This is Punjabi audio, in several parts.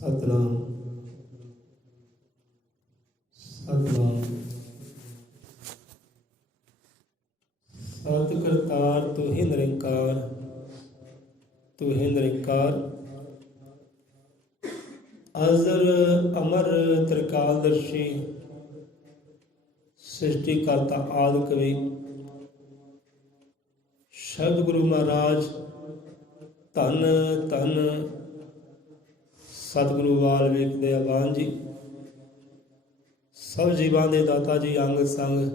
ਸਤਨਾਮ ਸਤਨਾਮ। ਸਤਿ ਕਰਤਾਰ ਤੂੰ ਹੀ ਨਿਰੰਕਾਰ, ਤੂੰ ਹੀ ਨਿਰੰਕਾਰ। ਅਜ਼ਰ ਅਮਰ ਤ੍ਰਿਕਾਲਦਰਸ਼ੀ, ਸ੍ਰਿਸ਼ਟੀ ਕਰਤਾ ਆਦਿ ਕਵੀ। ਸ਼ਬਦ ਗੁਰੂ ਮਹਾਰਾਜ ਧੰਨ ਧੰਨ ਸਤਿਗੁਰੂ ਵਾਲਮੀਕ ਦੇ ਆਵਾਨ ਜੀ। ਸਭ ਜੀਵਾਂ ਦੇ ਦਾਤਾ ਜੀ ਅੰਗ ਸੰਗ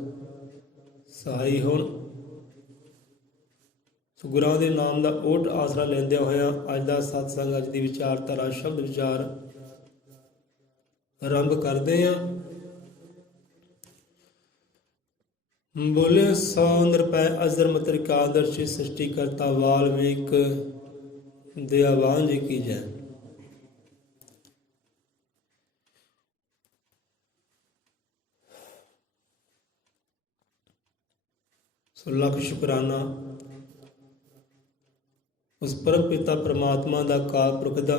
ਸਹਾਈ ਹੋਣ। ਸੋ ਗੁਰਾਂ ਦੇ ਨਾਮ ਦਾ ਓਟ ਆਸਰਾ ਲੈਂਦਿਆਂ ਹੋਇਆਂ ਅੱਜ ਦਾ ਸਤਸੰਗ, ਅੱਜ ਦੀ ਵਿਚਾਰਧਾਰਾ, ਸ਼ਬਦ ਵਿਚਾਰ ਆਰੰਭ ਕਰਦੇ ਹਾਂ। ਬੋਲੇ ਸੋ ਨਿਰਭੈ ਅਜ਼ਰ ਤ੍ਰਿਕਾਲਦਰਸ਼ੀ, ਸ੍ਰਿਸ਼ਟੀ ਕਰਤਾ ਵਾਲਮੀਕ ਦੇ ਆਵਾਨ ਜੀ ਕੀ ਜੈ। ਸੋ ਲੱਖ ਸ਼ੁਕਰਾਨਾ ਉਸ ਪਰਮ ਪਿਤਾ ਪ੍ਰਮਾਤਮਾ ਦਾ, ਅਕਾਲ ਪੁਰਖ ਦਾ।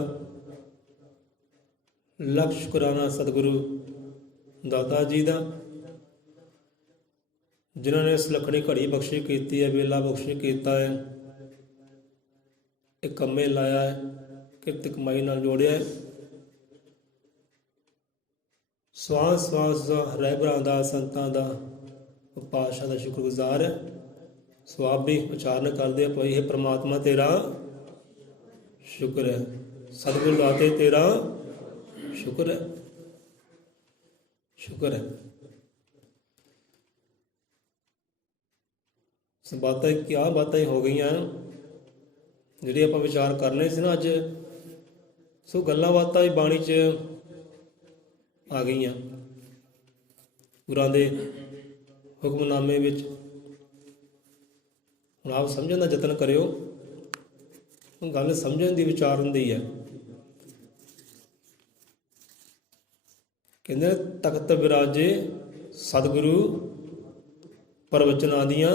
ਲੱਖ ਸ਼ੁਕਰਾਨਾ ਸਤਿਗੁਰੂ ਦਾਤਾ ਜੀ ਦਾ, ਜਿਨ੍ਹਾਂ ਨੇ ਇਸ ਲੱਖਣੀ ਘੜੀ ਬਖਸ਼ੀ ਕੀਤੀ ਹੈ, ਵੇਲਾ ਬਖਸ਼ੀ ਕੀਤਾ ਹੈ, ਇਹ ਕੰਮੇ ਲਾਇਆ ਹੈ, ਕਿਰਤ ਕਮਾਈ ਨਾਲ ਜੋੜਿਆ ਹੈ। ਸਵਾਸ ਸਵਾਸ ਰਹਿਬਰਾਂ ਦਾ, ਸੰਤਾਂ ਦਾ, ਪਾਤਸ਼ਾਹ ਦਾ ਸ਼ੁਕਰਗੁਜ਼ਾਰ ਹੈ। ਸੋ ਆਪ ਵੀ ਉਚਾਰਨ ਕਰਦੇ ਪਈ ਹੈ, ਪ੍ਰਮਾਤਮਾ ਤੇਰਾ ਸ਼ੁਕਰ ਹੈ, ਸਤਿਗੁਰੂ ਦਾਤੇ ਤੇਰਾ ਸ਼ੁਕਰ ਹੈ, ਸ਼ੁਕਰ ਹੈ। ਸੋ ਬਾਤਾਂ ਕਿਆ ਬਾਤਾਂ ਹੀ ਹੋ ਗਈਆਂ ਜਿਹੜੀ ਆਪਾਂ ਵਿਚਾਰ ਕਰਨੇ ਸੀ ਨਾ ਅੱਜ। ਸੋ ਗੱਲਾਂ ਬਾਤਾਂ ਵੀ ਬਾਣੀ 'ਚ ਆ ਗਈਆਂ, ਗੁਰਾਂ ਦੇ ਹੁਕਮਨਾਮੇ ਵਿੱਚ। ਹੁਣ ਆਪ ਸਮਝਣ ਦਾ ਯਤਨ ਕਰਿਓ, ਗੱਲ ਸਮਝਣ ਦੀ, ਵਿਚਾਰਨ ਦੀ ਹੈ। ਕਹਿੰਦੇ ਤਖਤ ਬਿਰਾਜੇ ਸਤਿਗੁਰੂ, ਪ੍ਰਵਚਨਾਂ ਦੀਆਂ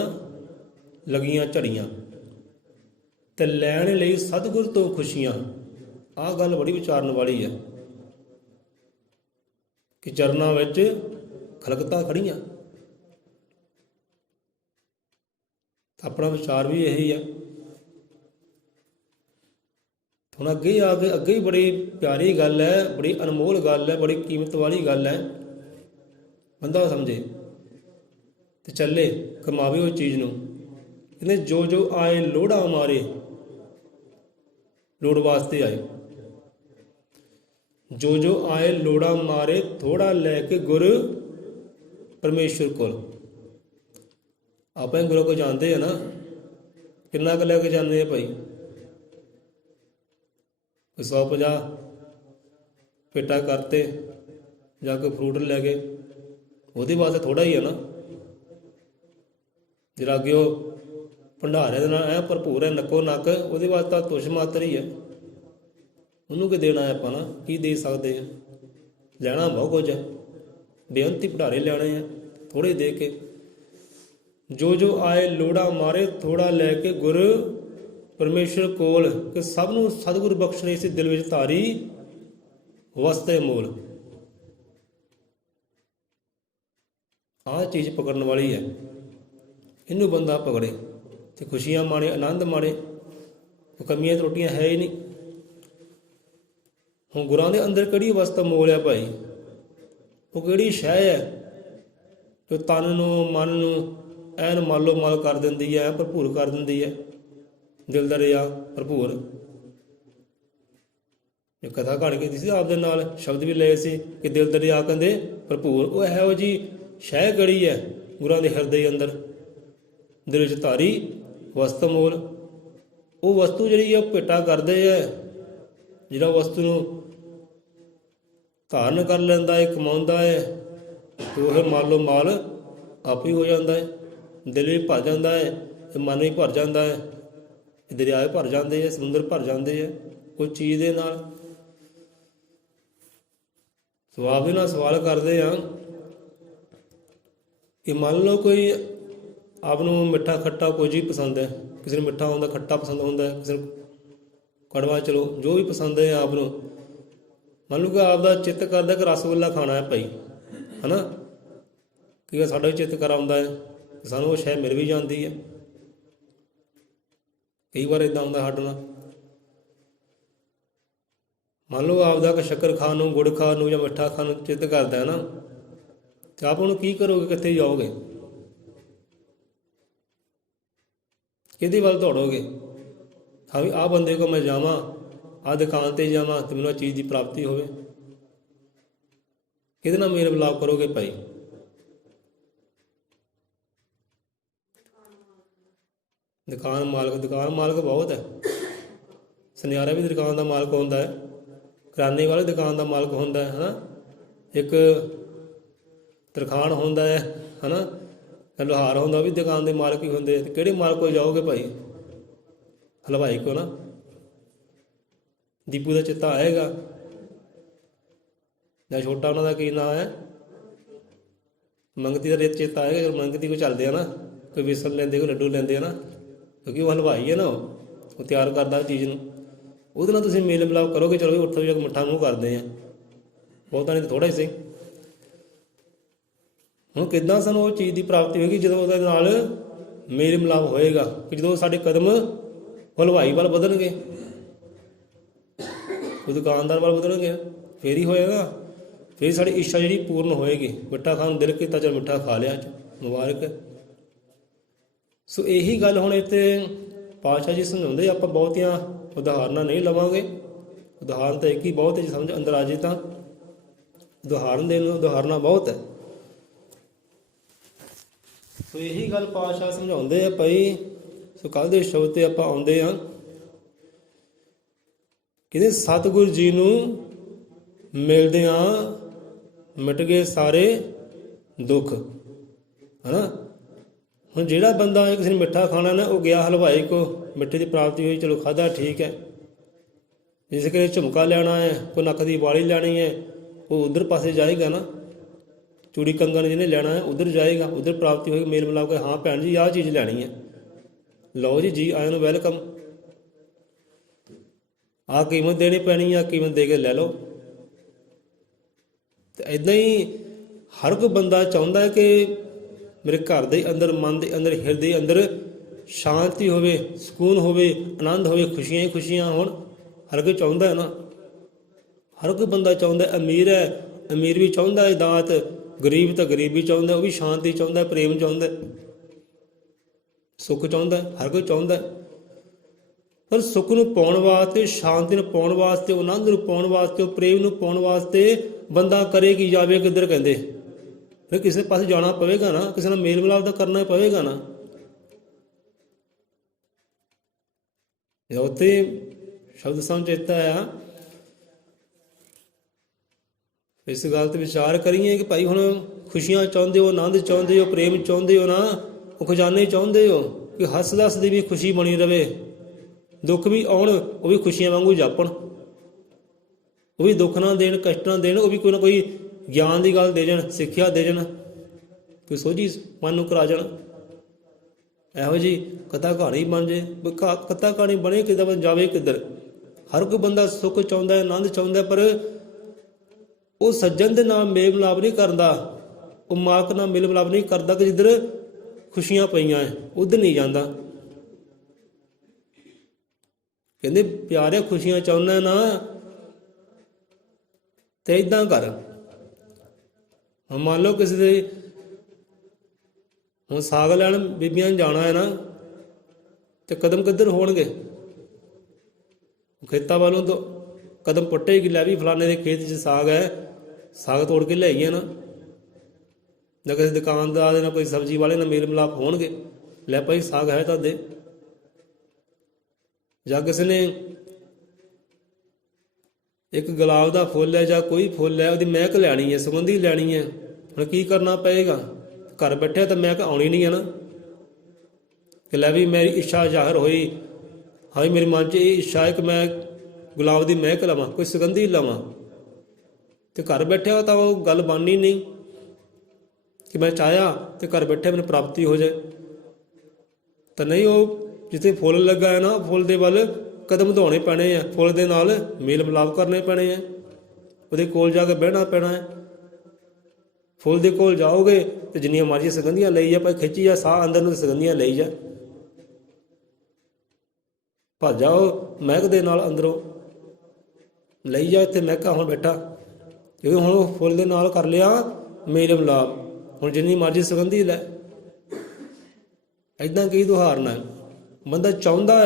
ਲੱਗੀਆਂ ਝੜੀਆਂ, ਤੇ ਲੈਣ ਲਈ ਸਤਿਗੁਰ ਤੋਂ ਖੁਸ਼ੀਆਂ। ਆਹ ਗੱਲ ਬੜੀ ਵਿਚਾਰਨ ਵਾਲੀ ਹੈ ਕਿ ਚਰਨਾਂ ਵਿੱਚ ਖਲਕਤਾਂ ਖੜੀਆਂ। ਆਪਣਾ ਵਿਚਾਰ ਵੀ ਇਹੀ ਹੈ। ਹੁਣ ਅੱਗੇ ਆ ਕੇ ਅੱਗੇ ਹੀ ਬੜੀ ਪਿਆਰੀ ਗੱਲ ਹੈ, ਬੜੀ ਅਨਮੋਲ ਗੱਲ ਹੈ, ਬੜੀ ਕੀਮਤ ਵਾਲੀ ਗੱਲ ਹੈ। ਬੰਦਾ ਸਮਝੇ ਤੇ ਚੱਲੇ, ਕਮਾਵੇ ਉਹ ਚੀਜ਼ ਨੂੰ। ਕਹਿੰਦੇ ਜੋ ਜੋ ਆਏ ਲੋੜਾ ਮਾਰੇ, ਲੋੜ ਵਾਸਤੇ ਆਏ। ਜੋ ਜੋ ਆਏ ਲੋੜਾ ਮਾਰੇ, ਥੋੜਾ ਲੈ ਕੇ ਗੁਰ ਪਰਮੇਸ਼ਵਰ ਕੋਲ। ਆਪਾਂ ਗੁਰੂ ਕੋਲ ਜਾਂਦੇ ਆ ਨਾ, ਕਿੰਨਾ ਕੁ ਲੈ ਕੇ ਜਾਂਦੇ ਆ ਭਾਈ? 150 ਪੇਟਾ ਕਰਤੇ, ਜਾਂ ਕੋਈ ਫਰੂਟ ਲੈ ਗਏ, ਉਹਦੇ ਵਾਸਤੇ ਥੋੜਾ ਹੀ ਹੈ ਨਾ। ਜਿਹੜਾ ਅੱਗੇ ਉਹ ਭੰਡਾਰੇ ਦੇ ਨਾਲ ਐ ਭਰਪੂਰ ਹੈ, ਨੱਕੋ ਨੱਕ, ਉਹਦੇ ਵਾਸਤੇ ਤਾਂ ਤੁਛ ਮਾਤਰ ਹੀ ਹੈ। ਉਹਨੂੰ ਕੀ ਦੇਣਾ ਹੈ ਆਪਾਂ? ਨਾ ਕੀ ਦੇ ਸਕਦੇ ਆ? ਲੈਣਾ ਬਹੁਤ ਕੁਝ ਹੈ, ਬੇਅੰਤੀ ਭੰਡਾਰੇ ਲੈਣੇ ਆ, ਥੋੜੇ ਦੇ ਕੇ। ਜੋ ਜੋ ਆਏ ਲੋੜਾ ਮਾਰੇ, ਥੋੜਾ ਲੈ ਕੇ ਗੁਰ ਪਰਮੇਸ਼ਰ ਕੋਲ। ਕਿ ਸਭ ਨੂੰ ਸਤਿਗੁਰ ਬਖਸ਼ਣੇ ਸੀ ਦਿਲ ਵਿੱਚ ਧਾਰੀ, ਵਸਤੇ ਮੋਲ। ਆਹ ਚੀਜ਼ ਪਕੜਨ ਵਾਲੀ ਹੈ। ਇਹਨੂੰ ਬੰਦਾ ਪਕੜੇ ਤੇ ਖੁਸ਼ੀਆਂ ਮਾਣੇ, ਆਨੰਦ ਮਾਣੇ। ਉਹ ਕਮੀਆਂ ਤਰੁੱਟੀਆਂ ਹੈ ਹੀ ਨਹੀਂ। ਹੁਣ ਗੁਰਾਂ ਦੇ ਅੰਦਰ ਕਿਹੜੀ ਅਵਸਥਾ ਮੋਲ ਹੈ ਭਾਈ? ਉਹ ਕਿਹੜੀ ਸ਼ੈ ਹੈ ਜੋ ਤਨ ਨੂੰ, ਮਨ ਨੂੰ ਐਨ ਮਾਲੋ ਮਾਲ ਕਰ ਦਿੰਦੀ ਹੈ, ਭਰਪੂਰ ਕਰ ਦਿੰਦੀ ਹੈ, ਦਿਲ ਦਾ ਰਿਆ ਭਰਪੂਰ। ਇਹ ਕਥਾ ਘੜ ਕੇ ਸੀ ਆਪਦੇ ਨਾਲ, ਸ਼ਬਦ ਵੀ ਲਏ ਸੀ ਕਿ ਦਿਲ ਦਾ ਰਿਆ ਕਹਿੰਦੇ ਭਰਪੂਰ। ਉਹ ਇਹੋ ਜਿਹੀ ਸ਼ੈ ਕਿਹੜੀ ਹੈ ਗੁਰਾਂ ਦੇ ਹਿਰਦੇ ਅੰਦਰ, ਦਿਲ ਵਿੱਚ ਧਾਰੀ, ਵਸਤ ਮੋਲ। ਉਹ ਵਸਤੂ ਜਿਹੜੀ ਹੈ ਭੇਟਾ ਕਰਦੇ ਹੈ। ਜਿਹੜਾ ਵਸਤੂ ਨੂੰ ਧਾਰਨ ਕਰ ਲੈਂਦਾ ਹੈ, ਕਮਾਉਂਦਾ ਹੈ, ਤੇ ਉਹ ਮਾਲੋ ਮਾਲ ਆਪ ਹੀ ਹੋ ਜਾਂਦਾ ਹੈ। ਦਿਲ ਵੀ ਭਰ ਜਾਂਦਾ ਹੈ, ਤੇ ਮਨ ਵੀ ਭਰ ਜਾਂਦਾ ਹੈ, ਦਰਿਆ ਭਰ ਜਾਂਦੇ ਹੈ, ਸਮੁੰਦਰ ਭਰ ਜਾਂਦੇ ਹੈ ਕੋਈ ਚੀਜ਼ ਦੇ ਨਾਲ। ਸੋ ਆਪ ਵੀ ਨਾਲ ਸਵਾਲ ਕਰਦੇ ਹਾਂ ਕਿ ਮੰਨ ਲਓ ਕੋਈ ਆਪ ਨੂੰ ਮਿੱਠਾ ਖੱਟਾ ਕੋਈ ਚੀਜ਼ ਪਸੰਦ ਹੈ। ਕਿਸੇ ਨੂੰ ਮਿੱਠਾ ਹੁੰਦਾ, ਖੱਟਾ ਪਸੰਦ ਹੁੰਦਾ, ਕਿਸੇ ਨੂੰ ਕੜਵਾ, ਚਲੋ ਜੋ ਵੀ ਪਸੰਦ ਹੈ ਆਪ ਨੂੰ। ਮੰਨ ਲਓ ਕਿ ਆਪਦਾ ਚਿੱਤ ਕਰਦਾ ਕਿ ਰਸਗੁੱਲਾ ਖਾਣਾ ਹੈ ਭਾਈ, ਹੈ ਨਾ, ਕਿ ਸਾਡਾ ਵੀ ਚਿੱਤ ਕਰ ਆਉਂਦਾ ਹੈ, ਸਾਨੂੰ ਉਹ ਸ਼ੈ ਮਿਲ ਵੀ ਜਾਂਦੀ ਹੈ। ਕਈ ਵਾਰ ਇੱਦਾਂ ਹੁੰਦਾ ਸਾਡੇ ਨਾਲ। ਮੰਨ ਲਓ ਆਪਦਾ ਕਿ ਸ਼ੱਕਰ ਖਾਣ ਨੂੰ, ਗੁੜ ਖਾਣ ਨੂੰ ਜਾਂ ਮਿੱਠਾ ਖਾਣ ਨੂੰ ਚਿੱਤ ਕਰਦਾ ਹੈ ਨਾ, ਤੇ ਆਪ ਉਹਨੂੰ ਕੀ ਕਰੋਗੇ, ਕਿੱਥੇ ਜਾਓਗੇ, ਕਿਹਦੇ ਵੱਲ ਦੌੜੋਗੇ? ਹਾਂ ਵੀ ਆਹ ਬੰਦੇ ਕੋਲ ਮੈਂ ਜਾਵਾਂ, ਆਹ ਦੁਕਾਨ 'ਤੇ ਜਾਵਾਂ ਅਤੇ ਮੈਨੂੰ ਆਹ ਚੀਜ਼ ਦੀ ਪ੍ਰਾਪਤੀ ਹੋਵੇ। ਕਿਹਦੇ ਨਾਲ ਮੇਲ ਮਿਲਾਪ ਕਰੋਗੇ ਭਾਈ? ਦੁਕਾਨ ਮਾਲਕ ਬਹੁਤ ਹੈ। ਸੁਨਿਆਰਾ ਵੀ ਦੁਕਾਨ ਦਾ ਮਾਲਕ ਹੁੰਦਾ ਹੈ, ਕਰਿਆਨੇ ਵਾਲੇ ਦੁਕਾਨ ਦਾ ਮਾਲਕ ਹੁੰਦਾ ਹੈ ਨਾ, ਇੱਕ ਤਰਖਾਣ ਹੁੰਦਾ ਹੈ ਨਾ, ਲੁਹਾਰ ਹੁੰਦਾ, ਉਹ ਵੀ ਦੁਕਾਨ ਦੇ ਮਾਲਕ ਹੀ ਹੁੰਦੇ। ਅਤੇ ਕਿਹੜੇ ਮਾਲਕ ਕੋਲ ਜਾਓਗੇ ਭਾਈ? ਹਲਵਾਈ ਕੋ ਨਾ। ਦੀਪੂ ਦਾ ਚਿੱਤਾ ਆਏਗਾ ਜਾਂ ਛੋਟਾ ਉਹਨਾਂ ਦਾ ਕੀ ਨਾਂ ਹੈ, ਮੰਗਤੀ ਦਾ ਰੇਤ ਚੇਤਾ ਆਏਗਾ। ਜਦੋਂ ਮੰਗਤੀ ਕੋ ਚੱਲਦੇ ਆ ਨਾ, ਕੋਈ ਵੇਸਣ ਲੈਂਦੇ, ਕੋਈ ਲੱਡੂ ਲੈਂਦੇ ਆ ਨਾ, ਕਿਉਂਕਿ ਉਹ ਹਲਵਾਈ ਹੈ ਨਾ, ਉਹ ਤਿਆਰ ਕਰਦਾ ਚੀਜ਼ ਨੂੰ। ਉਹਦੇ ਨਾਲ ਤੁਸੀਂ ਮੇਲ ਮਿਲਾਪ ਕਰੋਗੇ, ਚਲੋ ਵੀ ਉੱਠੋ ਜਾ ਕੇ ਮਿੱਠਾ ਮੂੰਹ ਕਰਦੇ ਆ, ਬਹੁਤਾ ਨਹੀਂ ਤਾਂ ਥੋੜ੍ਹਾ ਹੀ ਸਹੀ। ਹੁਣ ਕਿੱਦਾਂ ਸਾਨੂੰ ਉਹ ਚੀਜ਼ ਦੀ ਪ੍ਰਾਪਤੀ ਹੋਏਗੀ? ਜਦੋਂ ਉਹਦੇ ਨਾਲ ਮੇਲ ਮਿਲਾਪ ਹੋਏਗਾ, ਕਿ ਜਦੋਂ ਸਾਡੇ ਕਦਮ ਹਲਵਾਈ ਵੱਲ ਵਧਣਗੇ, ਉਹ ਦੁਕਾਨਦਾਰ ਵੱਲ ਵਧਣਗੇ, ਫੇਰ ਹੀ ਹੋਏਗਾ। ਫਿਰ ਸਾਡੀ ਇੱਛਾ ਜਿਹੜੀ ਪੂਰਨ ਹੋਏਗੀ। ਮਿੱਠਾ ਖਾਣ ਨੂੰ ਦਿਲ ਕੀਤਾ, ਚਲ ਮਿੱਠਾ ਖਾ ਲਿਆ, ਮੁਬਾਰਕ। ਸੋ ਇਹੀ ਗੱਲ ਹੁਣ ਇੱਥੇ ਪਾਤਸ਼ਾਹ ਜੀ ਸਮਝਾਉਂਦੇ। ਆਪਾਂ ਬਹੁਤੀਆਂ ਉਦਾਹਰਨਾਂ ਨਹੀਂ ਲਵਾਂਗੇ, ਉਦਾਹਰਨ ਤਾਂ ਇੱਕ ਹੀ ਬਹੁਤ ਹੈ। ਜੇ ਸਮਝ ਅੰਦਰ ਆ ਜੇ ਤਾਂ ਉਦਾਹਰਨ ਦੇਣ ਨੂੰ ਉਦਾਹਰਨਾਂ ਬਹੁਤ ਹੈ। ਸੋ ਇਹੀ ਗੱਲ ਪਾਤਸ਼ਾਹ ਸਮਝਾਉਂਦੇ ਆ ਭਾਈ। ਸੋ ਕੱਲ੍ਹ ਦੇ ਸ਼ਬਦ 'ਤੇ ਆਪਾਂ ਆਉਂਦੇ ਹਾਂ। ਕਹਿੰਦੇ ਸਤਿਗੁਰ ਜੀ ਨੂੰ ਮਿਲਦਿਆਂ ਮਿਟ ਗਏ ਸਾਰੇ ਦੁੱਖ, ਹੈ ਨਾ। ਹੁਣ ਜਿਹੜਾ ਬੰਦਾ ਕਿਸੇ ਨੇ ਮਿੱਠਾ ਖਾਣਾ ਨਾ, ਉਹ ਗਿਆ ਹਲਵਾਈ ਕੋ, ਮਿੱਠੇ ਦੀ ਪ੍ਰਾਪਤੀ ਹੋਈ, ਚਲੋ ਖਾਧਾ, ਠੀਕ ਹੈ। ਜਿਸ ਕਿ ਝੁਮਕਾ ਲੈਣਾ ਹੈ, ਕੋਈ ਨੱਕ ਦੀ ਵਾਲੀ ਲੈਣੀ ਹੈ, ਉਹ ਉਧਰ ਪਾਸੇ ਜਾਏਗਾ ਨਾ। ਚੂੜੀ ਕੰਗਣ ਜਿਹਨੇ ਲੈਣਾ ਹੈ, ਉੱਧਰ ਜਾਏਗਾ, ਉੱਧਰ ਪ੍ਰਾਪਤੀ ਹੋਏਗੀ, ਮੇਲ ਮਿਲਾਪ ਕੇ, ਹਾਂ ਭੈਣ ਜੀ ਆਹ ਚੀਜ਼ ਲੈਣੀ ਹੈ, ਲਓ ਜੀ ਆਇਆਂ ਨੂੰ ਵੈਲਕਮ। ਆਹ ਕੀਮਤ ਦੇਣੀ ਪੈਣੀ ਆ, ਕੀਮਤ ਦੇ ਕੇ ਲੈ ਲਓ। ਤੇ ਇੱਦਾਂ ਹੀ ਹਰ ਕੋਈ ਬੰਦਾ ਚਾਹੁੰਦਾ ਹੈ ਕਿ ਮੇਰੇ ਘਰ ਦੇ ਅੰਦਰ, ਮਨ ਦੇ ਅੰਦਰ, ਹਿਰਦੇ ਦੇ ਅੰਦਰ ਸ਼ਾਂਤੀ ਹੋਵੇ, ਸਕੂਨ ਹੋਵੇ, ਆਨੰਦ ਹੋਵੇ, ਖੁਸ਼ੀਆਂ ਹੀ ਖੁਸ਼ੀਆਂ ਹੋਣ। ਹਰ ਕੋਈ ਚਾਹੁੰਦਾ ਹੈ ਨਾ, ਹਰ ਕੋਈ ਬੰਦਾ ਚਾਹੁੰਦਾ। ਅਮੀਰ ਹੈ, ਅਮੀਰ ਵੀ ਚਾਹੁੰਦਾ ਹੈ ਦਾਤ, ਗਰੀਬ ਤਾਂ ਗਰੀਬ ਵੀ ਚਾਹੁੰਦਾ, ਉਹ ਵੀ ਸ਼ਾਂਤੀ ਚਾਹੁੰਦਾ, ਪ੍ਰੇਮ ਚਾਹੁੰਦਾ, ਸੁੱਖ ਚਾਹੁੰਦਾ, ਹਰ ਕੋਈ ਚਾਹੁੰਦਾ। ਪਰ ਸੁੱਖ ਨੂੰ ਪਾਉਣ ਵਾਸਤੇ, ਸ਼ਾਂਤੀ ਨੂੰ ਪਾਉਣ ਵਾਸਤੇ, ਆਨੰਦ ਨੂੰ ਪਾਉਣ ਵਾਸਤੇ, ਉਹ ਪ੍ਰੇਮ ਨੂੰ ਪਾਉਣ ਵਾਸਤੇ ਬੰਦਾ ਕਰੇ ਕੀ, ਜਾਵੇ ਕਿੱਧਰ? ਕਹਿੰਦੇ ਫਿਰ ਕਿਸੇ ਪਾਸੇ ਜਾਣਾ ਪਵੇਗਾ ਨਾ, ਕਿਸੇ ਨਾਲ ਮੇਲ ਮਿਲਾਪ ਤਾਂ ਕਰਨਾ ਪਵੇਗਾ ਨਾ। ਉੱਥੇ ਸ਼ਬਦ ਸਮਝ ਚੇਤਾ ਆਇਆ। ਇਸ ਗੱਲ 'ਤੇ ਵਿਚਾਰ ਕਰੀਏ ਕਿ ਭਾਈ ਹੁਣ ਖੁਸ਼ੀਆਂ ਚਾਹੁੰਦੇ ਹੋ, ਆਨੰਦ ਚਾਹੁੰਦੇ ਹੋ, ਪ੍ਰੇਮ ਚਾਹੁੰਦੇ ਹੋ ਨਾ, ਉਹ ਖਜ਼ਾਨੇ ਚਾਹੁੰਦੇ ਹੋ ਕਿ ਹੱਸਦਾ ਹੱਸਦੀ ਵੀ ਖੁਸ਼ੀ ਬਣੀ ਰਵੇ, ਦੁੱਖ ਵੀ ਆਉਣ ਉਹ ਵੀ ਖੁਸ਼ੀਆਂ ਵਾਂਗੂ ਜਾਪਣ, ਉਹ ਵੀ ਦੁੱਖ ਨਾ ਦੇਣ, ਕਸ਼ਟ ਨਾ ਦੇਣ, ਉਹ ਵੀ ਕੋਈ ਨਾ ਕੋਈ ਗਿਆਨ ਦੀ ਗੱਲ ਦੇ ਜਾਣ, ਸਿੱਖਿਆ ਦੇ ਜਾਣ, ਕੋਈ ਸੋਝੀ ਮਨ ਨੂੰ ਕਰਾ ਜਾਣ। ਇਹੋ ਜਿਹੀ ਕਥਾ ਕਹਾਣੀ ਬਣ ਜੇ। ਕਥਾ ਕਹਾਣੀ ਬਣੇ ਕਿੱਦਾਂ, ਬਣ ਜਾਵੇ ਕਿੱਧਰ? ਹਰ ਕੋਈ ਬੰਦਾ ਸੁੱਖ ਚਾਹੁੰਦਾ, ਆਨੰਦ ਚਾਹੁੰਦਾ, ਪਰ ਉਹ ਸੱਜਣ ਦੇ ਨਾਲ ਮੇਲ ਮਿਲਾਪ ਨਹੀਂ ਕਰਦਾ, ਉਹ ਮਾਲਕ ਨਾਲ ਮੇਲ ਮਿਲਾਪ ਨਹੀਂ ਕਰਦਾ ਕਿ ਜਿੱਧਰ ਖੁਸ਼ੀਆਂ ਪਈਆਂ ਉੱਧਰ ਨਹੀਂ ਜਾਂਦਾ। ਕਹਿੰਦੇ ਪਿਆਰਿਆ, ਖੁਸ਼ੀਆਂ ਚਾਹੁੰਦਾ ਨਾ ਤੇ ਇੱਦਾਂ ਕਰ। ਹੁਣ ਮੰਨ ਲਓ ਕਿਸੇ ਦੇ, ਹੁਣ ਸਾਗ ਲੈਣ ਬੀਬੀਆਂ ਨੇ ਜਾਣਾ ਹੈ ਨਾ, ਤੇ ਕਦਮ ਕਿੱਧਰ ਹੋਣਗੇ? ਖੇਤਾਂ ਵੱਲੋਂ ਤੋਂ ਕਦਮ ਪੁੱਟੇਗੀ, ਲੈ ਵੀ ਫਲਾਣੇ ਦੇ ਖੇਤ 'ਚ ਸਾਗ ਹੈ, ਸਾਗ ਤੋੜ ਕੇ ਲਿਆਈਏ ਨਾ। ਜਾਂ ਕਿਸੇ ਦੁਕਾਨਦਾਰ ਦੇ ਨਾਲ, ਕੋਈ ਸਬਜ਼ੀ ਵਾਲੇ ਨਾਲ ਮੇਲ ਮਿਲਾਪ ਹੋਣਗੇ, ਲੈ ਭਾਈ ਸਾਗ ਹੈ ਤੁਹਾਡੇ। ਜਾਂ ਕਿਸੇ ਨੇ ਇੱਕ ਗੁਲਾਬ ਦਾ ਫੁੱਲ ਹੈ ਜਾਂ ਕੋਈ ਫੁੱਲ ਹੈ, ਉਹਦੀ ਮਹਿਕ ਲੈਣੀ ਹੈ, ਸੁਗੰਧੀ ਲੈਣੀ ਹੈ। ਹੁਣ ਕੀ ਕਰਨਾ ਪਏਗਾ? ਘਰ ਬੈਠਿਆ ਤਾਂ ਮਹਿਕ ਆਉਣੀ ਨਹੀਂ ਹੈ ਨਾ, ਕਿ ਲੈ ਵੀ ਮੇਰੀ ਇੱਛਾ ਜ਼ਾਹਰ ਹੋਈ, ਹਾਂ ਮੇਰੇ ਮਨ 'ਚ ਇਹ ਇੱਛਾ ਹੈ ਕਿ ਮੈਂ ਗੁਲਾਬ ਦੀ ਮਹਿਕ ਲਵਾਂ, ਕੋਈ ਸੁਗੰਧੀ ਲਵਾਂ, ਤੇ ਘਰ ਬੈਠਿਆ ਤਾਂ ਉਹ ਗੱਲ ਬਣਨੀ ਨਹੀਂ ਕਿ ਮੈਂ ਚਾਹਿਆ ਤੇ ਘਰ ਬੈਠੇ ਮੈਨੂੰ ਪ੍ਰਾਪਤੀ ਹੋ ਜਾਏ। ਤਾਂ ਨਹੀਂ, ਉਹ ਜਿੱਥੇ ਫੁੱਲ ਲੱਗਾ ਹੈ ਨਾ, ਫੁੱਲ ਦੇ ਵੱਲ ਕਦਮ ਵਧਾਉਣੇ ਪੈਣੇ ਆ, ਫੁੱਲ ਦੇ ਨਾਲ ਮੇਲ ਮਿਲਾਪ ਕਰਨੇ ਪੈਣੇ ਆ। ਉਹਦੇ ਕੋਲ ਜਾ ਕੇ ਬਹਿਣਾ ਪੈਣਾ ਹੈ। ਫੁੱਲ ਦੇ ਕੋਲ ਜਾਓਗੇ ਤੇ ਜਿੰਨੀਆਂ ਮਰਜ਼ੀ ਸੁਗੰਧੀਆਂ ਲਈ ਜਾ, ਭਾਈ ਖਿੱਚੀ ਜਾ ਸਾਹ ਅੰਦਰ ਨੂੰ, ਸੁਗੰਧੀਆਂ ਲਈ ਜਾ, ਭੱਜ ਜਾਓ ਮਹਿਕ ਦੇ ਨਾਲ ਅੰਦਰੋਂ ਲਈ ਜਾ। ਇੱਥੇ ਮਹਿਕਾ ਹੁਣ ਬੈਠਾ, ਕਿਉਂਕਿ ਹੁਣ ਉਹ ਫੁੱਲ ਦੇ ਨਾਲ ਕਰ ਲਿਆ ਮੇਲ ਮਿਲਾਪ। ਹੁਣ ਜਿੰਨੀ ਮਰਜ਼ੀ ਸੁਗੰਧੀ ਲੈ। ਇੱਦਾਂ ਕਈ ਉਦਾਹਰਨਾਂ ਹੈ। ਬੰਦਾ ਚਾਹੁੰਦਾ